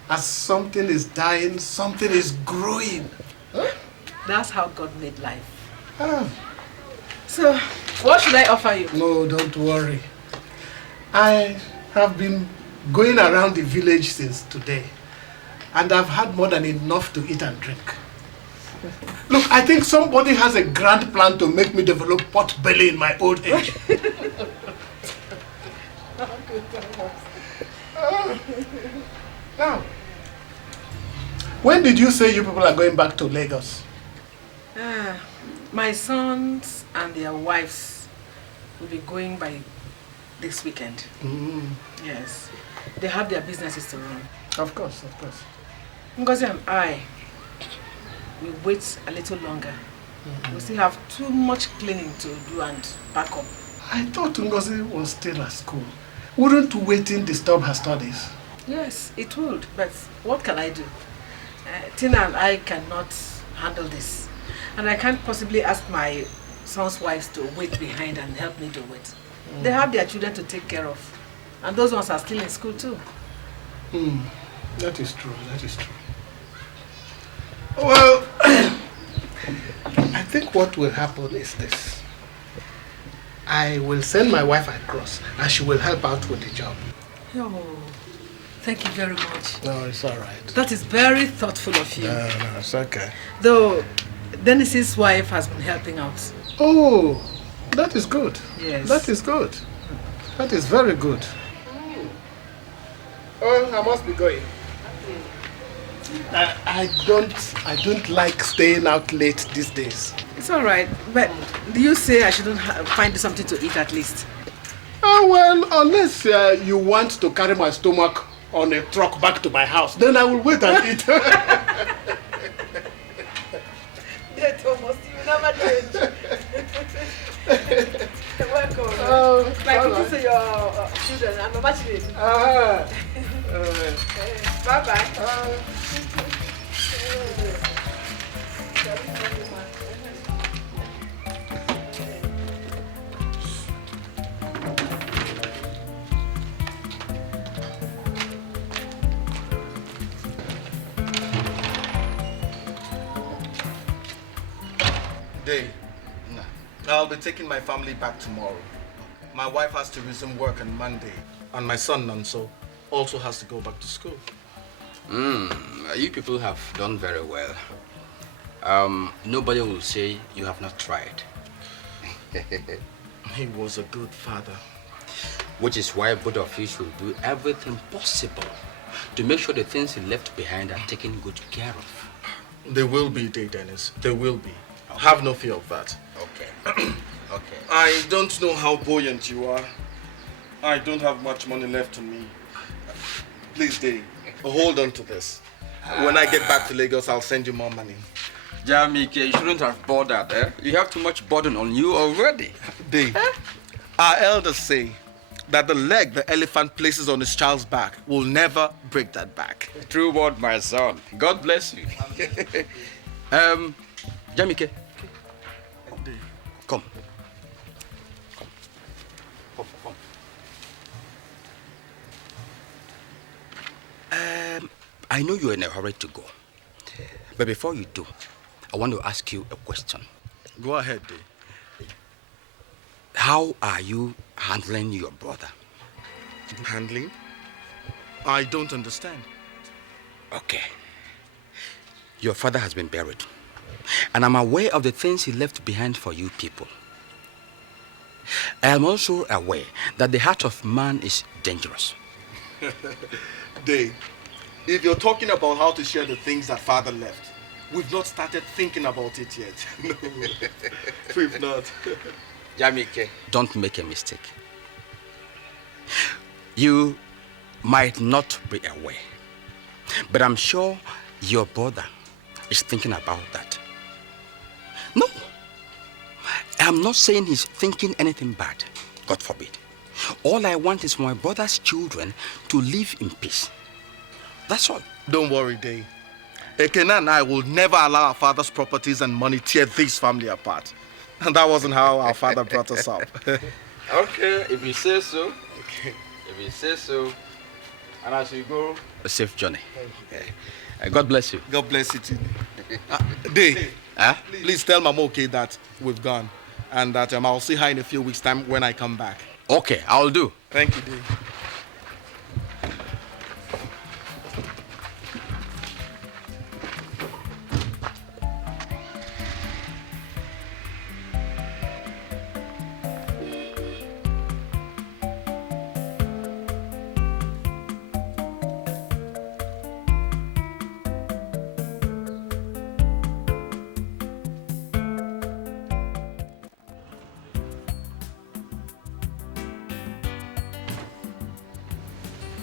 As something is dying, something is growing. That's how God made life. Ah. So, what should I offer you? No, don't worry. I have been going around the village since today, and I've had more than enough to eat and drink. Look, I think somebody has a grand plan to make me develop pot belly in my old age. Now, when did you say you people are going back to Lagos? My sons and their wives will be going by this weekend. Yes. They have their businesses to run. Of course, of course. Ngozi and I will wait a little longer. We still have too much cleaning to do and pack up. I thought Ngozi was still at school. Wouldn't waiting disturb her studies? Yes, it would, but what can I do? Tina and I cannot handle this. And I can't possibly ask my son's wives to wait behind and help me do it. They have their children to take care of. And those ones are still in school too. That is true, that is true. Well, I think what will happen is this. I will send my wife across and she will help out with the job. Oh, thank you very much. No, it's all right. That is very thoughtful of you. No, it's okay. Though, Dennis's wife has been helping out. Oh, that is good. Yes. That is good. That is very good. Oh, I must be going. I don't like staying out late these days. It's all right, but do you say I shouldn't find something to eat at least? Oh, well, unless you want to carry my stomach on a truck back to my house, then I will wait and eat. Yeah, Thomas, you never change. Welcome. Oh, my all cookies to your children. I'm a matchmate. Bye-bye. Day. I'll be taking my family back tomorrow. My wife has to resume work on Monday, and my son, Nanso, also has to go back to school. You people have done very well. Nobody will say you have not tried. He was a good father. Which is why both of you should do everything possible to make sure the things he left behind are taken good care of. There will be, Dennis. There will be. Okay. Have no fear of that. Okay. Okay. I don't know how buoyant you are. I don't have much money left on me. Please, Dave, hold on to this. When I get back to Lagos, I'll send you more money. Jamike, you shouldn't have bothered, eh? You have too much burden on you already. Dave, our elders say that the leg the elephant places on his child's back will never break that back. True word, my son. God bless you. Jamike. Come. I know you're in a hurry to go. But before you do, I want to ask you a question. Go ahead, Dave. How are you handling your brother? Handling? I don't understand. Okay. Your father has been buried. And I'm aware of the things he left behind for you people. I am also aware that the heart of man is dangerous. Dave, if you're talking about how to share the things that father left, we've not started thinking about it yet. No, we've not. Jamike, don't make a mistake. You might not be aware, but I'm sure your brother is thinking about that. No, I'm not saying he's thinking anything bad. God forbid. All I want is for my brother's children to live in peace. That's all. Don't worry, Dave. Ekena and I will never allow our father's properties and money tear this family apart. And that wasn't how our father brought us up. Okay, if you say so. Okay. If you say so. And as you go, a safe journey. God bless you. God bless you too. Dave, please tell Mama okay that we've gone. And that I'll see her in a few weeks' time when I come back. Okay, I'll do. Thank you, Dave.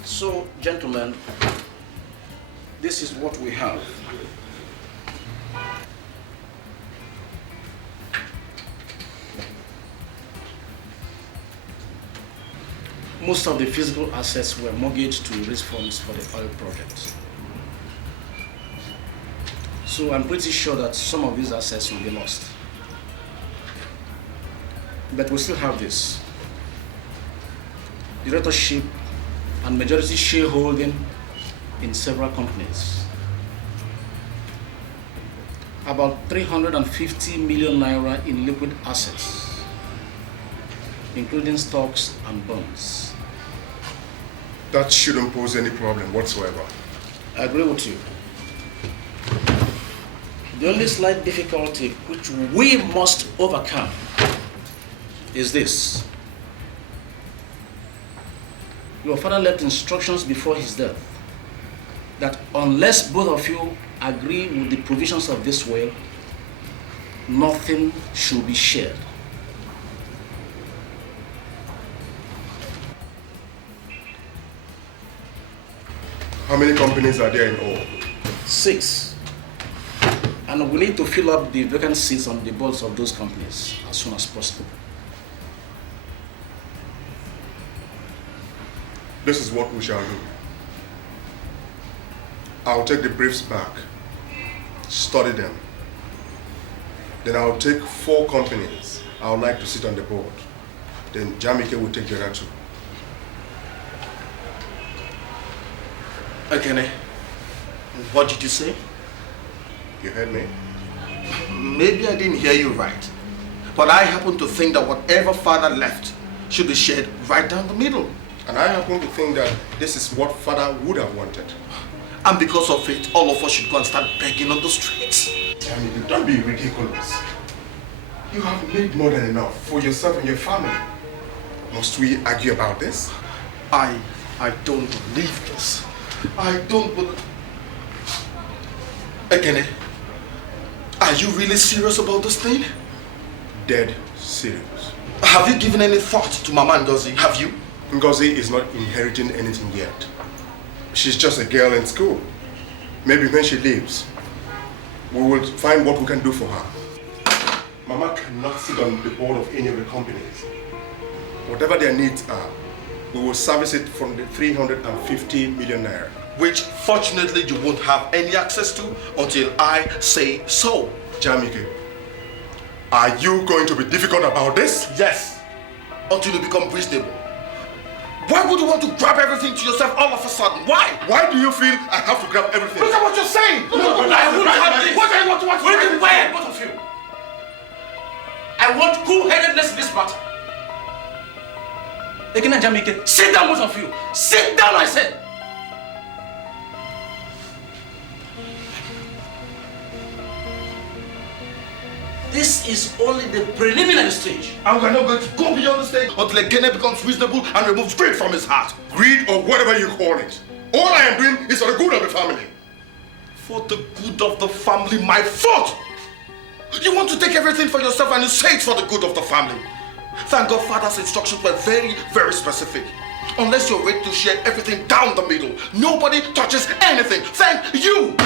So, gentlemen, this is what we have. Most of the physical assets were mortgaged to raise funds for the oil project. So I'm pretty sure that some of these assets will be lost. But we still have this. Directorship and majority shareholding in several companies. About 350 million naira in liquid assets, including stocks and bonds. That shouldn't pose any problem whatsoever. I agree with you. The only slight difficulty which we must overcome is this. Your father left instructions before his death that unless both of you agree with the provisions of this will, nothing should be shared. How many companies are there in all? 6. And we need to fill up the vacant seats on the boards of those companies as soon as possible. This is what we shall do. I'll take the briefs back, study them. Then I'll take 4 companies I would like to sit on the board. Then Jamike will take the other 2. Ekene, what did you say? You heard me? Maybe I didn't hear you right. But I happen to think that whatever father left should be shared right down the middle. And I happen to think that this is what father would have wanted. And because of it, all of us should go and start begging on the streets. Jamie, don't be ridiculous. You have made more than enough for yourself and your family. Must we argue about this? I don't believe this. I don't believe... Ekene, are you really serious about this thing? Dead serious. Have you given any thought to Mama Ngozi? Have you? Ngozi is not inheriting anything yet. She's just a girl in school. Maybe when she leaves, we will find what we can do for her. Mama cannot sit on the board of any of the companies. Whatever their needs are, we will service it from the 350 million naira. Which, fortunately, you won't have any access to until I say so. Jamike, are you going to be difficult about this? Yes, until you become reasonable. Why would you want to grab everything to yourself all of a sudden? Why? Why do you feel I have to grab everything? Look at what you're saying! No, I won't have this! What do you want to watch? Will you be quiet, both of you? I want cool-headedness in this matter. Ekene and Jamike, sit down, both of you! Sit down, I said! This is only the preliminary stage. And we're not going to go beyond the stage until Ekene becomes reasonable and removes greed from his heart. Greed or whatever you call it. All I am doing is for the good of the family. For the good of the family, my fault! You want to take everything for yourself and you say it's for the good of the family. Thank God Father's instructions were very, very specific. Unless you're ready to share everything down the middle, nobody touches anything. Thank you!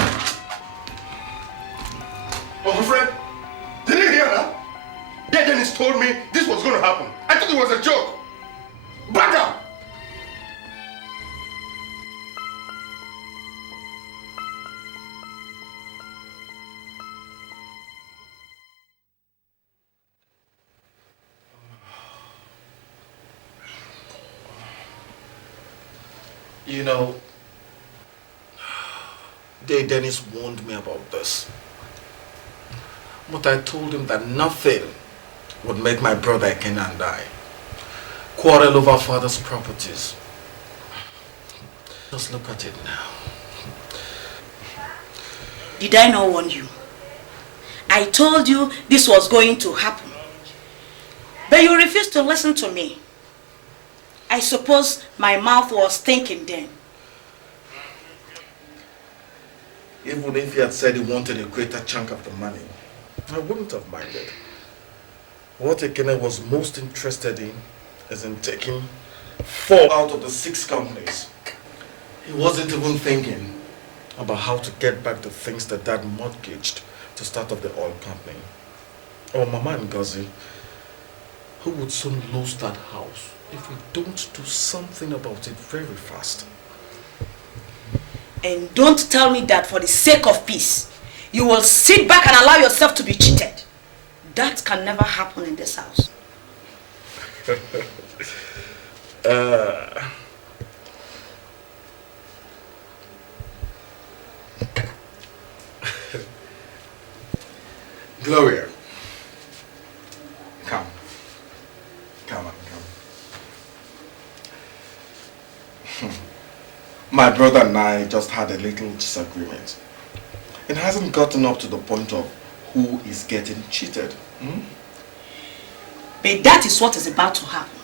Uncle Fred, didn't you hear that? Yeah, Dennis told me this was going to happen. I thought it was a joke. Back up! You know, Dennis warned me about this. But I told him that nothing would make my brother Ekene and I quarrel over father's properties. Just look at it now. Did I not warn you? I told you this was going to happen. But you refused to listen to me. I suppose my mouth was thinking then. Even if he had said he wanted a greater chunk of the money, I wouldn't have minded. What Ekene was most interested in is in taking 4 out of the 6 companies. He wasn't even thinking about how to get back the things that Dad mortgaged to start up the oil company. Or Mama Ngozi, who would soon lose that house if we don't do something about it very fast. And don't tell me that for the sake of peace, you will sit back and allow yourself to be cheated. That can never happen in this house. Gloria, come. Come on, come. My brother and I just had a little disagreement. It hasn't gotten up to the point of who is getting cheated. But that is what is about to happen.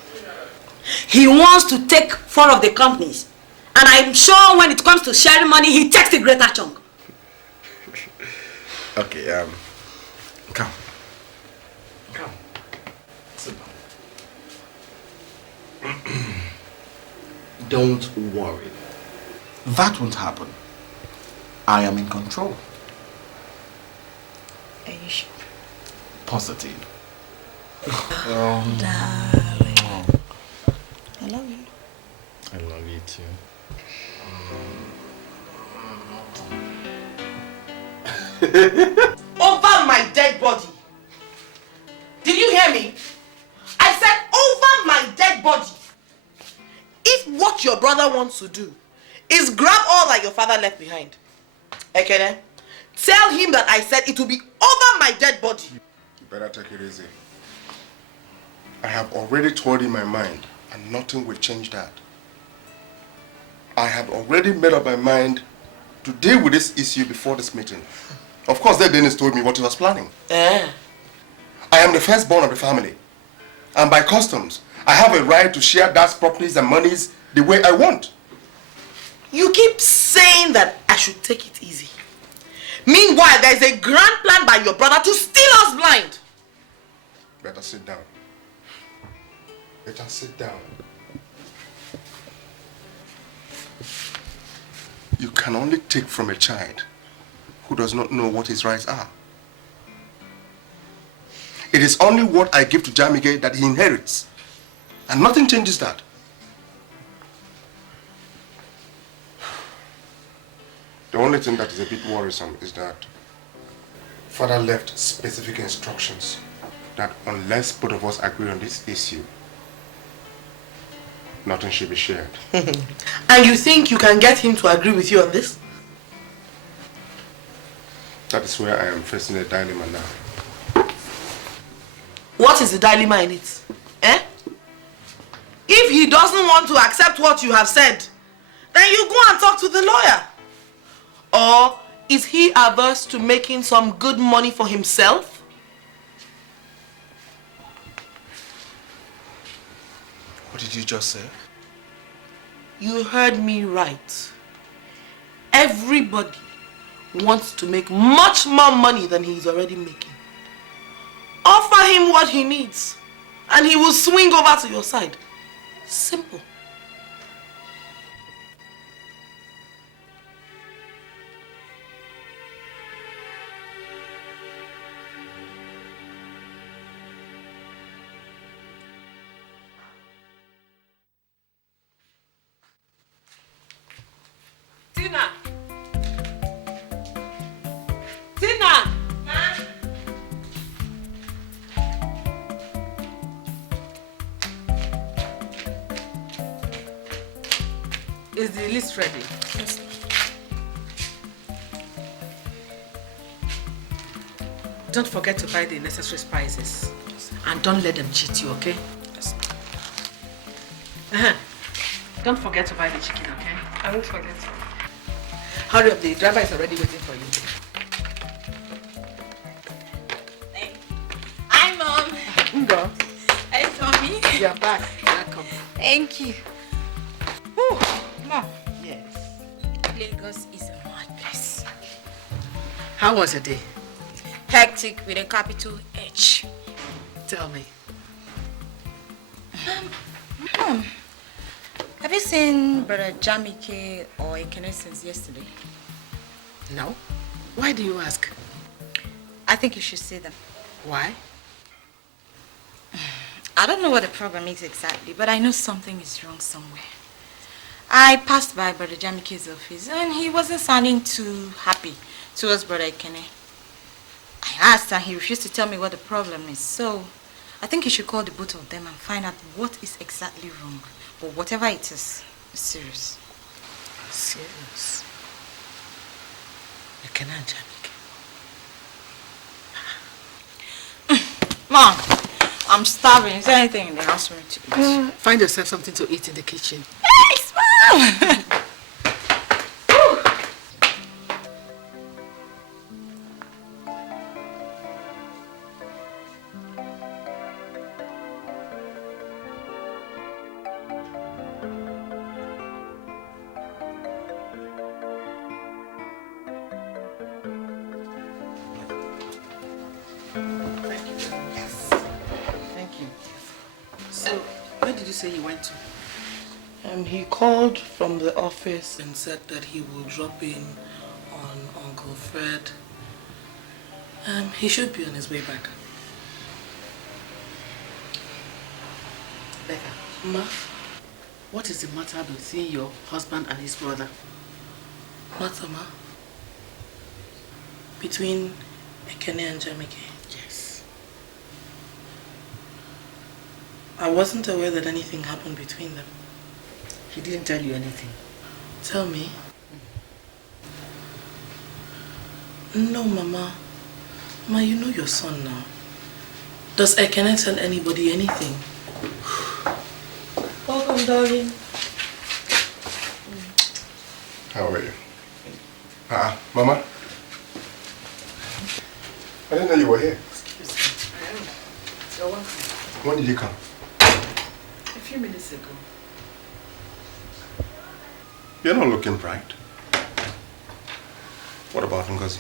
He wants to take 4 of the companies. And I'm sure when it comes to sharing money, he takes the greater chunk. Okay, come. Come. Sit down. Don't worry. That won't happen. I am in control. Are you sure? Positive. Darling. I love you. I love you too. Over my dead body. Did you hear me? I said over my dead body. If what your brother wants to do is grab all that your father left behind, Ekene, tell him that I said it will be over my dead body. You better take it easy. I have already told him my mind, and nothing will change that. I have already made up my mind to deal with this issue before this meeting. Of course, Dennis told me what he was planning. Eh? I am the firstborn of the family. And by customs, I have a right to share Dad's properties and monies the way I want. You keep saying that I should take it easy. Meanwhile, there is a grand plan by your brother to steal us blind. Better sit down. Better sit down. You can only take from a child who does not know what his rights are. It is only what I give to Jamike that he inherits. And nothing changes that. The only thing that is a bit worrisome is that Father left specific instructions that unless both of us agree on this issue, nothing should be shared. And you think you can get him to agree with you on this? That is where I am facing a dilemma now. What is the dilemma in it? Eh? If he doesn't want to accept what you have said, then you go and talk to the lawyer. Or is he averse to making some good money for himself? What did you just say? You heard me right. Everybody wants to make much more money than he's already making. Offer him what he needs, and he will swing over to your side. Simple. Tina! Tina! Is the list ready? Yes. Don't forget to buy the necessary spices. And don't let them cheat you, okay? Yes. Don't forget to buy the chicken, okay? I won't forget. Hurry up, the driver is already waiting for you. Hi, Mom. Ngo, Hi, Tommy. you're back. Welcome. Thank you. Whew. Mom, Yes. Lagos is a mad place. How was your day? Hectic with a capital H. Tell me. Mom, have you seen Brother Jamike or Ekene since yesterday? No? Why do you ask? I think you should see them. Why? I don't know what the problem is exactly, but I know something is wrong somewhere. I passed by Brother Jamike's office and he wasn't sounding too happy towards Brother Ekene. I asked and he refused to tell me what the problem is, so I think you should call the both of them and find out what is exactly wrong. But whatever it is, it's serious. Serious. Ekene and Jamike. Mom, I'm starving. Is there anything in the house for me to eat? Find yourself something to eat in the kitchen. Thanks, Mom! Say you went to? He called from the office and said that he will drop in on Uncle Fred. He should be on his way back. Becca. Ma? What is the matter between your husband and his brother? Matter, Ma? Between Ekene and Jamike? Yes. I wasn't aware that anything happened between them. He didn't tell you anything? Tell me. No, Mama. Ma, you know your son now. Does Ekene tell anybody anything? Welcome, darling. How are you? Mama? I didn't know you were here. Excuse me. I am. You're welcome. When did you come? A few minutes ago. You're not looking bright. What about Ngozi?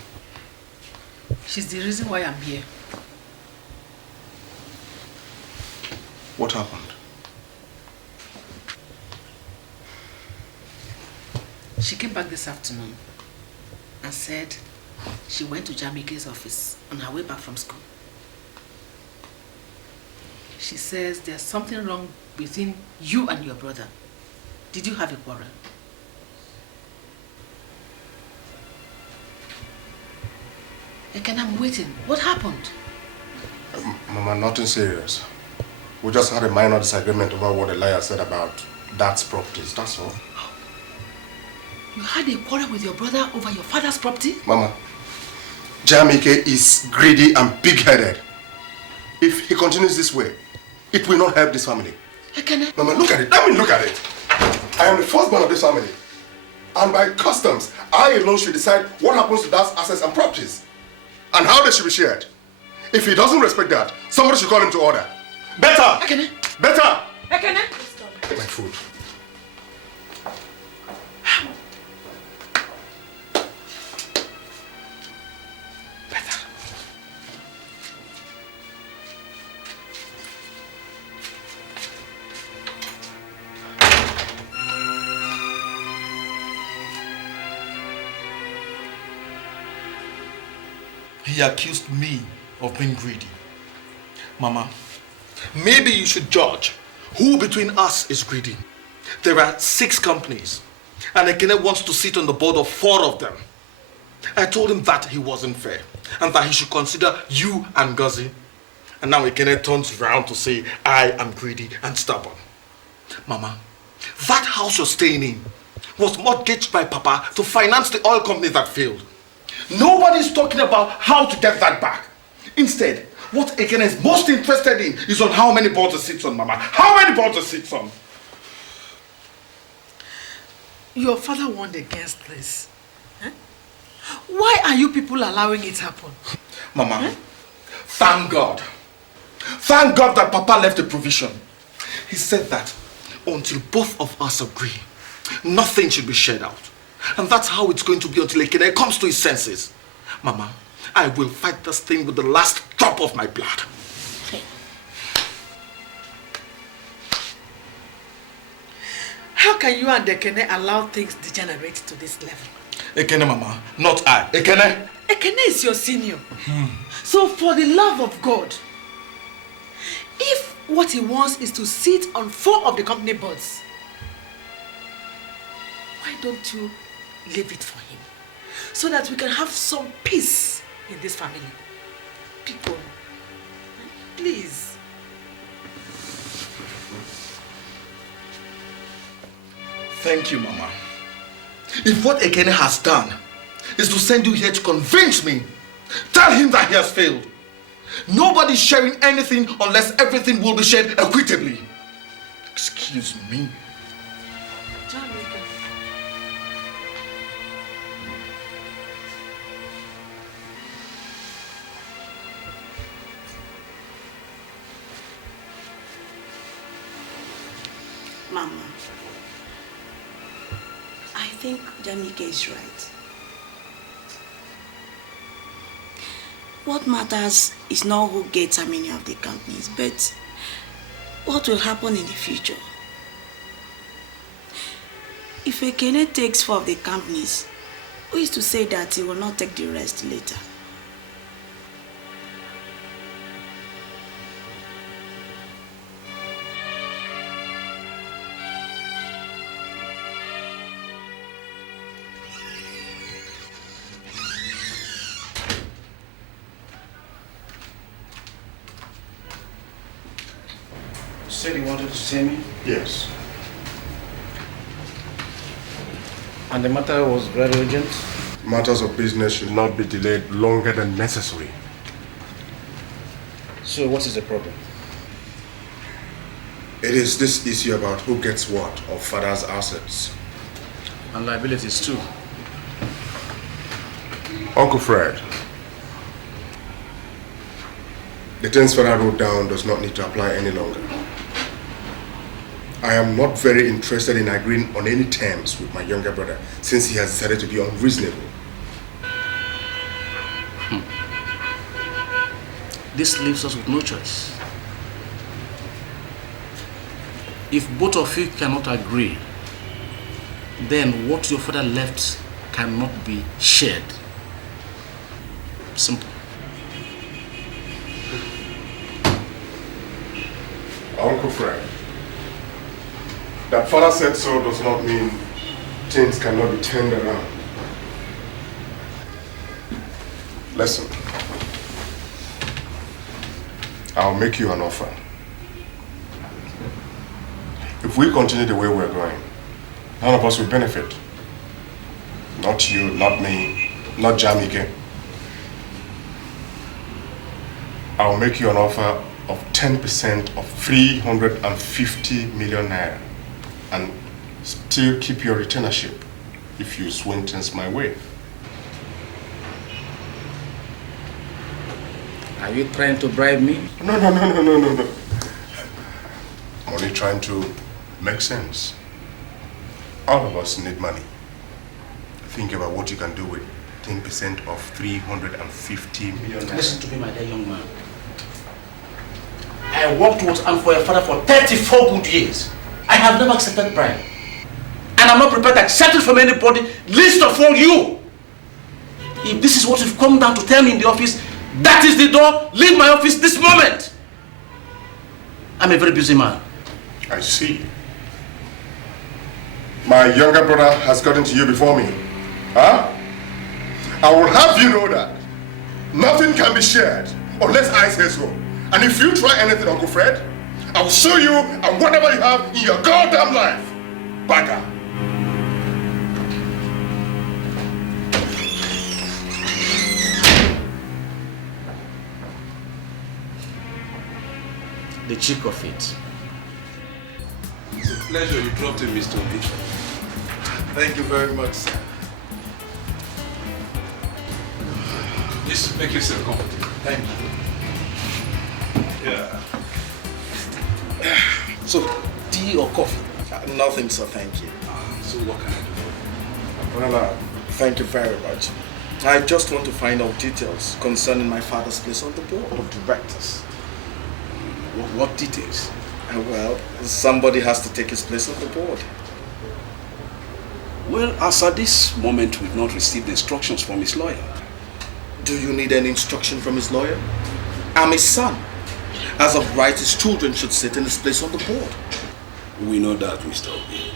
She's the reason why I'm here. What happened? She came back this afternoon and said she went to Jamike's office on her way back from school. She says there's something wrong between you and your brother. Did you have a quarrel? Again, I'm waiting. What happened? Mama, nothing serious. We just had a minor disagreement over what the liar said about Dad's properties, that's all. You had a quarrel with your brother over your father's property? Mama, Jamike is greedy and big-headed. If he continues this way, it will not help this family. Ekene. Mama, look at it. Let me look at it. I am the firstborn of this family. And by customs, I alone should decide what happens to Dad's assets and properties. And how they should be shared. If he doesn't respect that, somebody should call him to order. Better! Ekene. Better! Ekene. Get my food. Better. He accused me of being greedy. Mama, maybe you should judge who between us is greedy. There are 6 companies, and Ekene wants to sit on the board of 4 of them. I told him that he wasn't fair, and that he should consider you and Ngozi. And now Ekene turns around to say I am greedy and stubborn. Mama, that house you're staying in was mortgaged by Papa to finance the oil company that failed. Nobody's talking about how to get that back. Instead, what Ekene is most interested in is on how many boards it sits on, Mama. How many boards it sits on? Your father warned against this. Huh? Why are you people allowing it happen? Mama, thank God. Thank God that Papa left a provision. He said that until both of us agree, nothing should be shared out. And that's how it's going to be until Ekene comes to his senses. Mama, I will fight this thing with the last drop of my blood. How can you and Ekene allow things degenerate to this level? Ekene, Mama, not I. Ekene. Ekene is your senior. So for the love of God, if what he wants is to sit on 4 of the company boards, why don't you leave it for him? So that we can have some peace in this family. People, please. Thank you, Mama. If what Ekene has done is to send you here to convince me, tell him that he has failed. Nobody's sharing anything unless everything will be shared equitably. Excuse me. Mama, I think Jamike is right. What matters is not who gets how many of the companies, but what will happen in the future. If Ekene takes 4 of the companies, who is to say that he will not take the rest later? You said you wanted to see me? Yes. And the matter was very urgent? Matters of business should not be delayed longer than necessary. So what is the problem? It is this issue about who gets what of father's assets. And liabilities too. Uncle Fred, The terms Father wrote down does not need to apply any longer. I am not very interested in agreeing on any terms with my younger brother since he has decided to be unreasonable. This leaves us with no choice. If both of you cannot agree, then what your father left cannot be shared. Simple. Uncle Fred, that father said so does not mean things cannot be turned around. Listen, I'll make you an offer. If we continue the way we're going, none of us will benefit. Not you, not me, not Jamike. I'll make you an offer of 10% of 350 million naira and still keep your retainership if you swing things my way. Are you trying to bribe me? No. I'm only trying to make sense. All of us need money. Think about what you can do with 10% of 350 million naira. Listen to me, my dear young man. I worked towards and for your father for 34 good years. I have never accepted bribe. And I'm not prepared to accept it from anybody, least of all you. If this is what you've come down to tell me in the office, that is the door. Leave my office this moment. I'm a very busy man. I see. My younger brother has gotten to you before me. Huh? I will have you know that nothing can be shared unless I say so. And if you try anything, Uncle Fred, I will show you and whatever you have in your goddamn life. Bagger. The cheek of it. It's a pleasure you dropped in, Mr. Obi. Thank you very much, sir. Just make yourself comfortable. Thank you. Yeah. So, tea or coffee? Nothing, sir, thank you. So what can I do for you? Well, thank you very much. I just want to find out details concerning my father's place on the board of directors. What details? Well, somebody has to take his place on the board. Well, as at this moment, we've not received instructions from his lawyer. Do you need any instruction from his lawyer? I'm his son. As of right, his children should sit in his place on the board. We know that, Mr. Obi.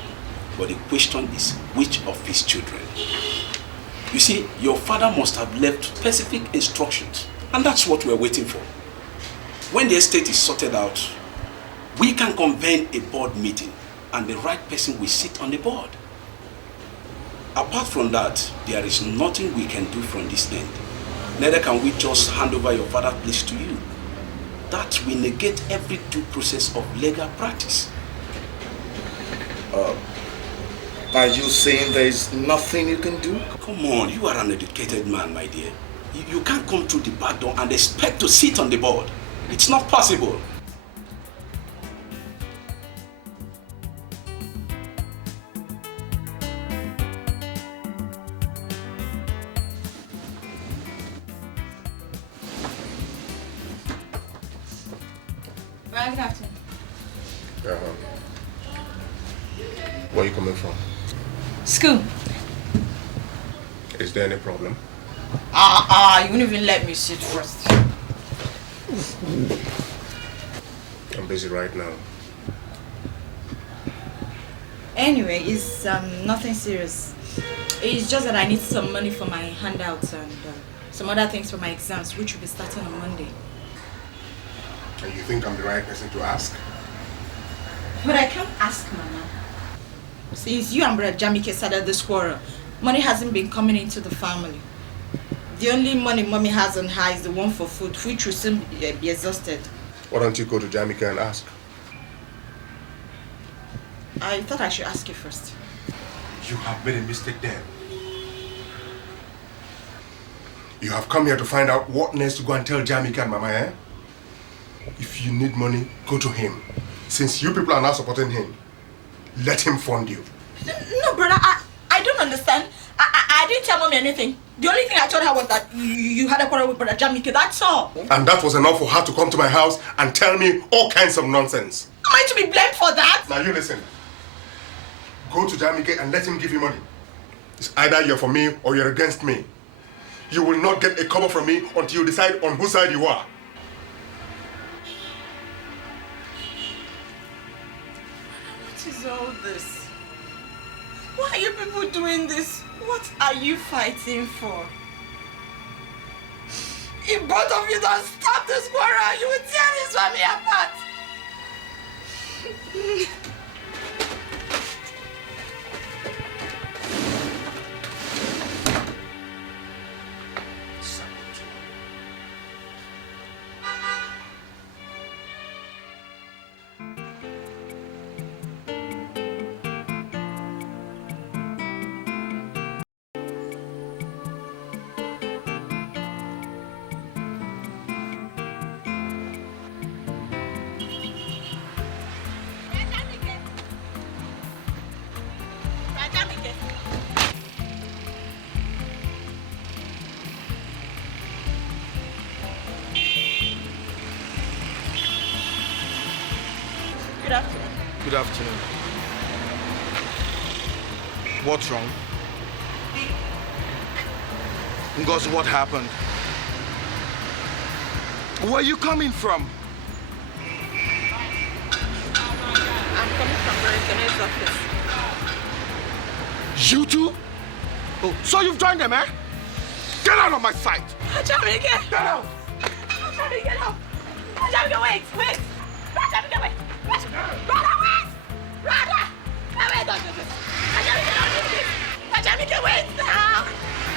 But the question is, which of his children? You see, your father must have left specific instructions, and that's what we're waiting for. When the estate is sorted out, we can convene a board meeting, and the right person will sit on the board. Apart from that, there is nothing we can do from this end. Neither can we just hand over your father's place to you. That will negate every due process of legal practice. Are you saying there is nothing you can do? Come on, you are an educated man, my dear. You can't come through the back door and expect to sit on the board. It's not possible. Well, good afternoon. Where are you coming from? School. Is there any problem? You wouldn't even let me sit first. I'm busy right now. Anyway, it's nothing serious. It's just that I need some money for my handouts and some other things for my exams, which will be starting on Monday. And you think I'm the right person to ask? But I can't ask, Mama. Since you and Brother Jamike started this quarrel, money hasn't been coming into the family. The only money Mommy has on her is the one for food, which will soon be exhausted. Why don't you go to Jamika and ask? I thought I should ask you first. You have made a mistake there. You have come here to find out what next to go and tell Jamika and Mama, eh? If you need money, go to him. Since you people are now supporting him, let him fund you. No, brother, I don't understand. I didn't tell mommy anything. The only thing I told her was that you had a quarrel with Brother Jamike, that's all. And that was enough for her to come to my house and tell me all kinds of nonsense. Am I to be blamed for that? Now you listen. Go to Jamike and let him give you money. It's either you're for me or you're against me. You will not get a cover from me until you decide on whose side you are. What is all this? Why are you people doing this? What are you fighting for? If both of you don't stop this quarrel, you will tear this family apart. Good afternoon. Good afternoon. What's wrong? Ngozi, what happened? Where are you coming from? I'm coming from Bribery's office. You too? Oh, so you've joined them, eh? Get out of my sight! Jamike! Get out! Jamike, get out! Jamike, wait! Jamike, wait! Brother, wait! Brother! Wait, don't do this! Jamike, wait now!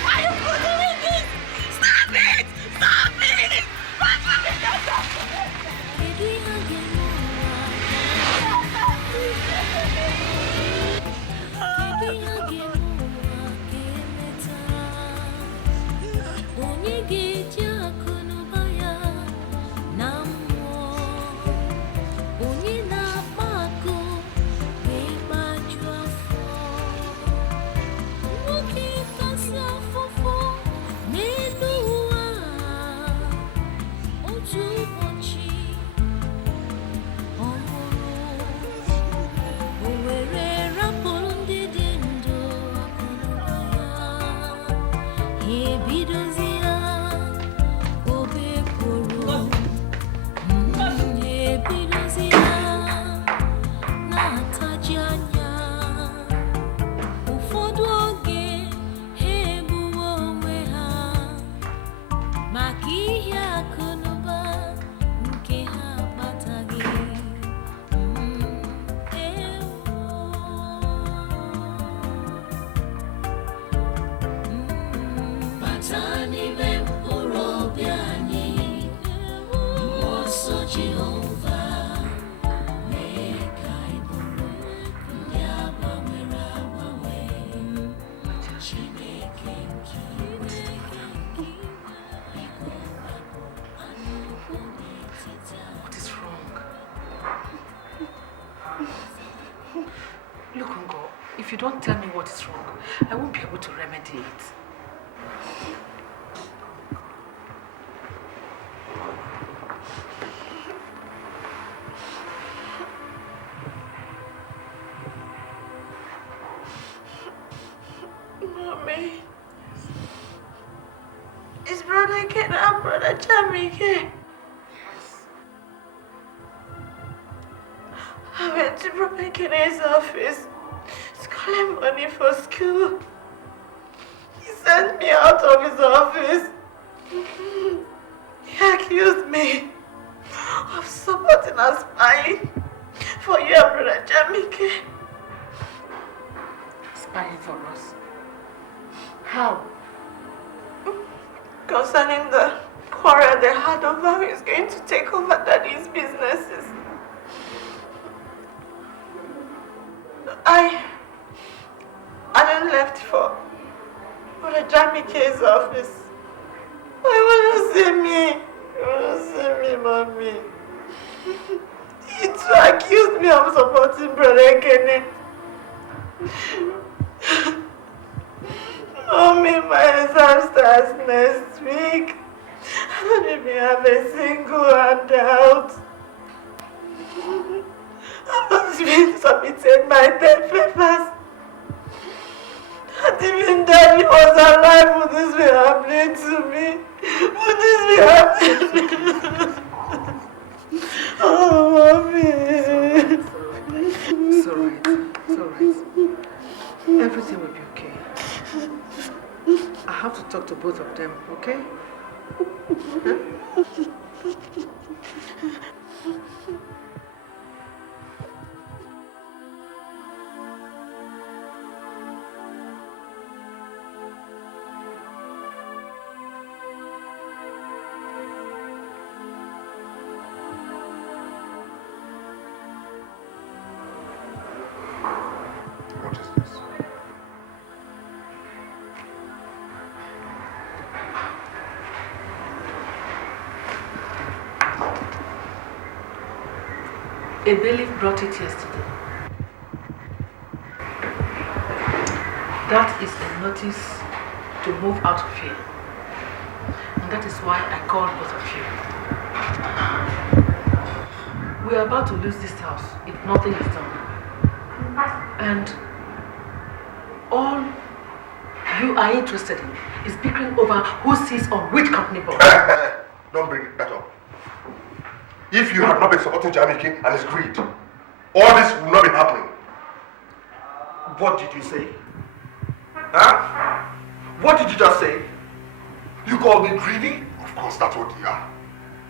Why are you doing this? Stop it! Stop it! If you don't tell me what is wrong, I won't be able to remedy it. Mommy, is Brother Ken and Brother Jamike? I went to Brother Ken's office. Calling money for school. He sent me out of his office. He accused me of supporting and spying for you, Brother Jamike. Spying for us? How? Concerning the quarrel they had over who is going to take over Daddy's businesses. I then left for Brother Jamike's office. I want to see me. I want to see me, Mommy. to accuse me of supporting Brother Ekene. Mommy, my exam starts next week. I don't even have a single handout. I've not even submitted my 10 papers. Not even Daddy was alive. Would this be happening to me? Would this be happening? Oh, Mommy. It's alright. It's alright. Everything will be okay. I have to talk to both of them, okay? Huh? What is this? A bailiff brought it yesterday. That is a notice to move out of here. And that is why I called both of you. We are about to lose this house if nothing is done. And all you are interested in is bickering over who sits on which company board. Don't bring that up. If you had not been supporting Jamike and his greed, all this would not be happening. What did you say? Huh? What did you just say? You called me greedy? Of course, that's what you are.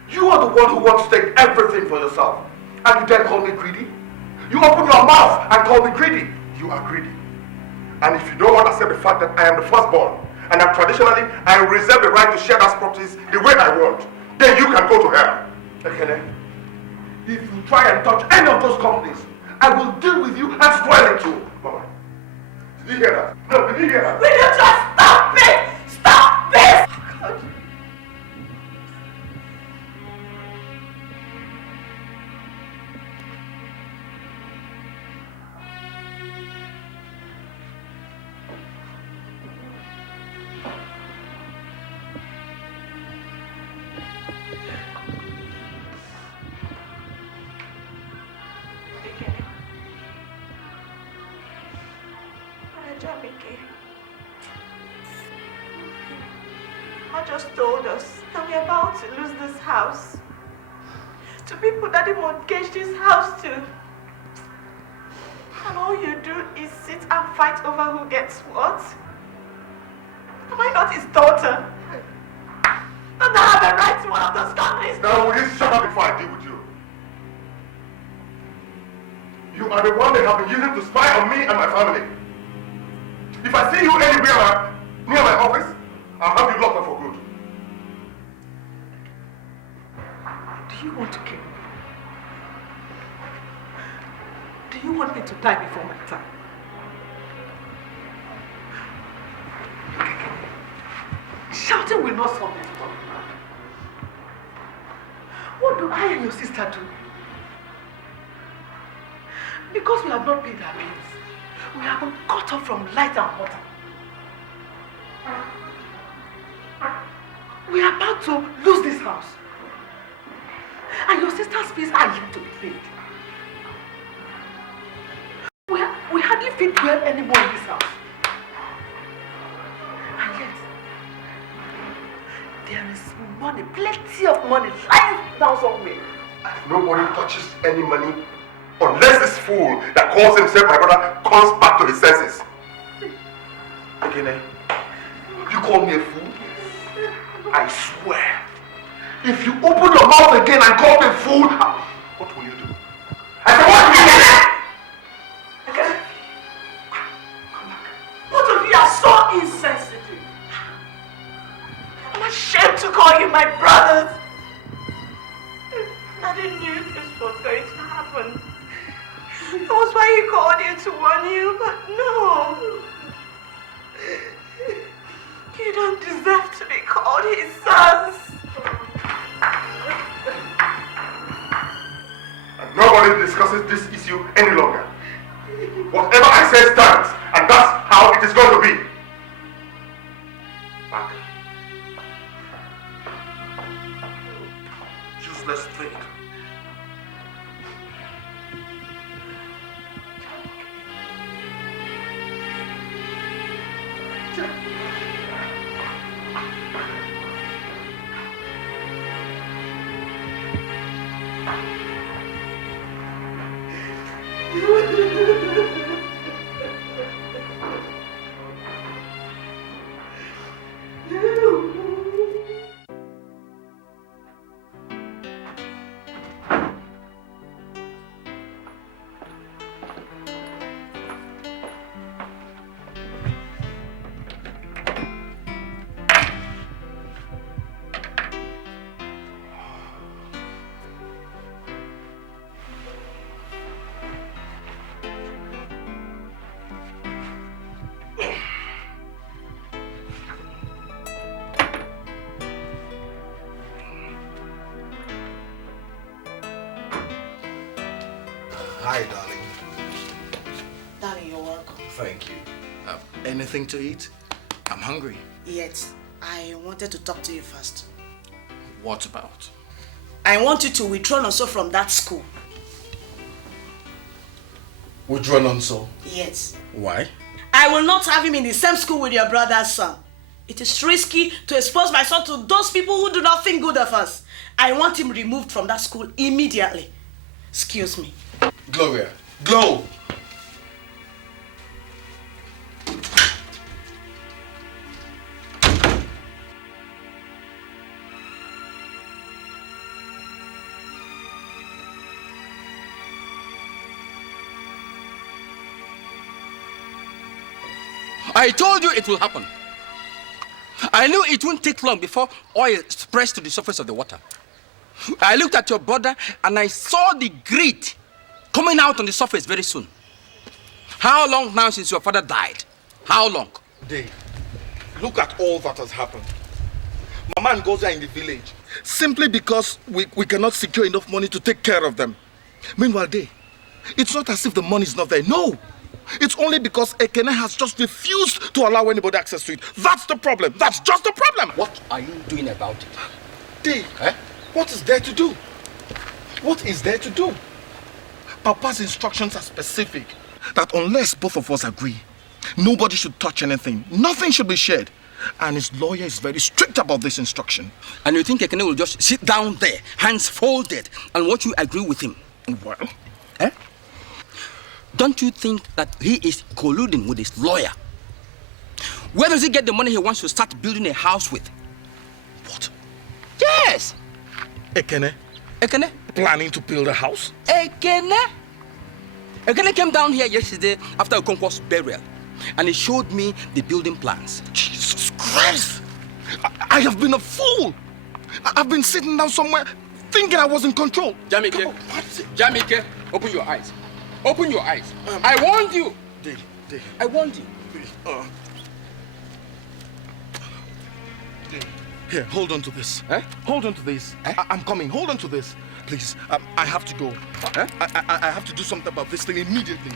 You are the one who wants to take everything for yourself. And you dare call me greedy? You open your mouth and call me greedy. You are greedy. And if you don't want to accept the fact that I am the firstborn, and that traditionally I reserve the right to share those properties the way I want, then you can go to hell. Okay, if you try and touch any of those companies, I will deal with you and spoil it too. Mama, did you hear that? No, did you hear that? Will you just stop it? Stop this! God. I just told us that we're about to lose this house to people that they mortgaged this house to. And all you do is sit and fight over who gets what? Am I not his daughter? Don't I have a right to one of those companies? Now will you shut up before I deal with you? You are the one they have been using to spy on me and my family. If I see you anywhere near my office, I'll have you locked up for good. Do you want to kill me? Do you want me to die before my time? Shouting will not solve this problem. What do I and your sister do? Because we have not paid our bills, we have been cut off from light and water. We are about to lose this house. And your sister's fees are yet to be paid. We hardly fit well anymore in this house. And yet, there is money, plenty of money lying down somewhere. Nobody touches any money unless this fool that calls himself my brother comes back to his senses. Again, you call me a fool? I swear, if you open your mouth again and call me a fool, what will you do? I said, what will you do? Okay. Come back. Both of you are so insensitive. I'm ashamed to call you my brothers. I didn't know this was going to happen. That was why he called you to warn you, but no. You don't deserve to be called his sons. And Nobody discusses this issue any longer. Whatever I say stands, and that's how it is going to be. Back. Useless thing. Hi, darling. Darling, you're welcome. Thank you. Anything to eat? I'm hungry. Yet, I wanted to talk to you first. What about? I want you to withdraw Nonso from that school. Withdraw Nonso? Yes. Why? I will not have him in the same school with your brother's son. It is risky to expose my son to those people who do not think good of us. I want him removed from that school immediately. Excuse me. Gloria. Glow! I told you it will happen. I knew it wouldn't take long before oil spreads to the surface of the water. I looked at your brother and I saw the grit coming out on the surface very soon. How long now since your father died? How long? Dave, look at all that has happened. Mama and Goza are in the village simply because we cannot secure enough money to take care of them. Meanwhile, Dave, it's not as if the money is not there. No. It's only because Ekene has just refused to allow anybody access to it. That's the problem. That's just the problem. What are you doing about it? Dave, what is there to do? What is there to do? Papa's instructions are specific. That unless both of us agree, nobody should touch anything. Nothing should be shared. And his lawyer is very strict about this instruction. And you think Ekene will just sit down there, hands folded, and watch you agree with him? Well, Don't you think that he is colluding with his lawyer? Where does he get the money he wants to start building a house with? What? Yes! Ekene? Ekene? Planning to build a house? Ekene? Ekene came down here yesterday after Okonkwo's burial, and he showed me the building plans. Jesus Christ! I have been a fool! I've been sitting down somewhere thinking I was in control. Jamike, Jamike, open your eyes. Open your eyes. I warned you. Dave. I warned you. Here, hold on to this. Hold on to this. I'm coming. Hold on to this. Please, I have to go. I have to do something about this thing immediately.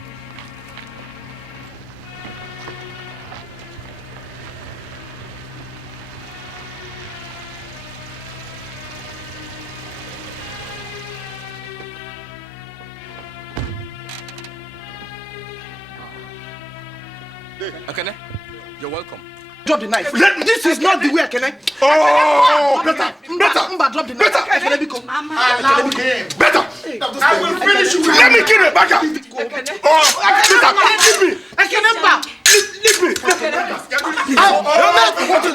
Ekene, you're welcome. Drop the knife. This is not the way, Ekene. Oh, better. Mba, drop the knife. Ekene, become. Allow him. Better. I will finish you. Let me kill it, Baka. Oh, leave me. Ekene, Mba. Leave me. What is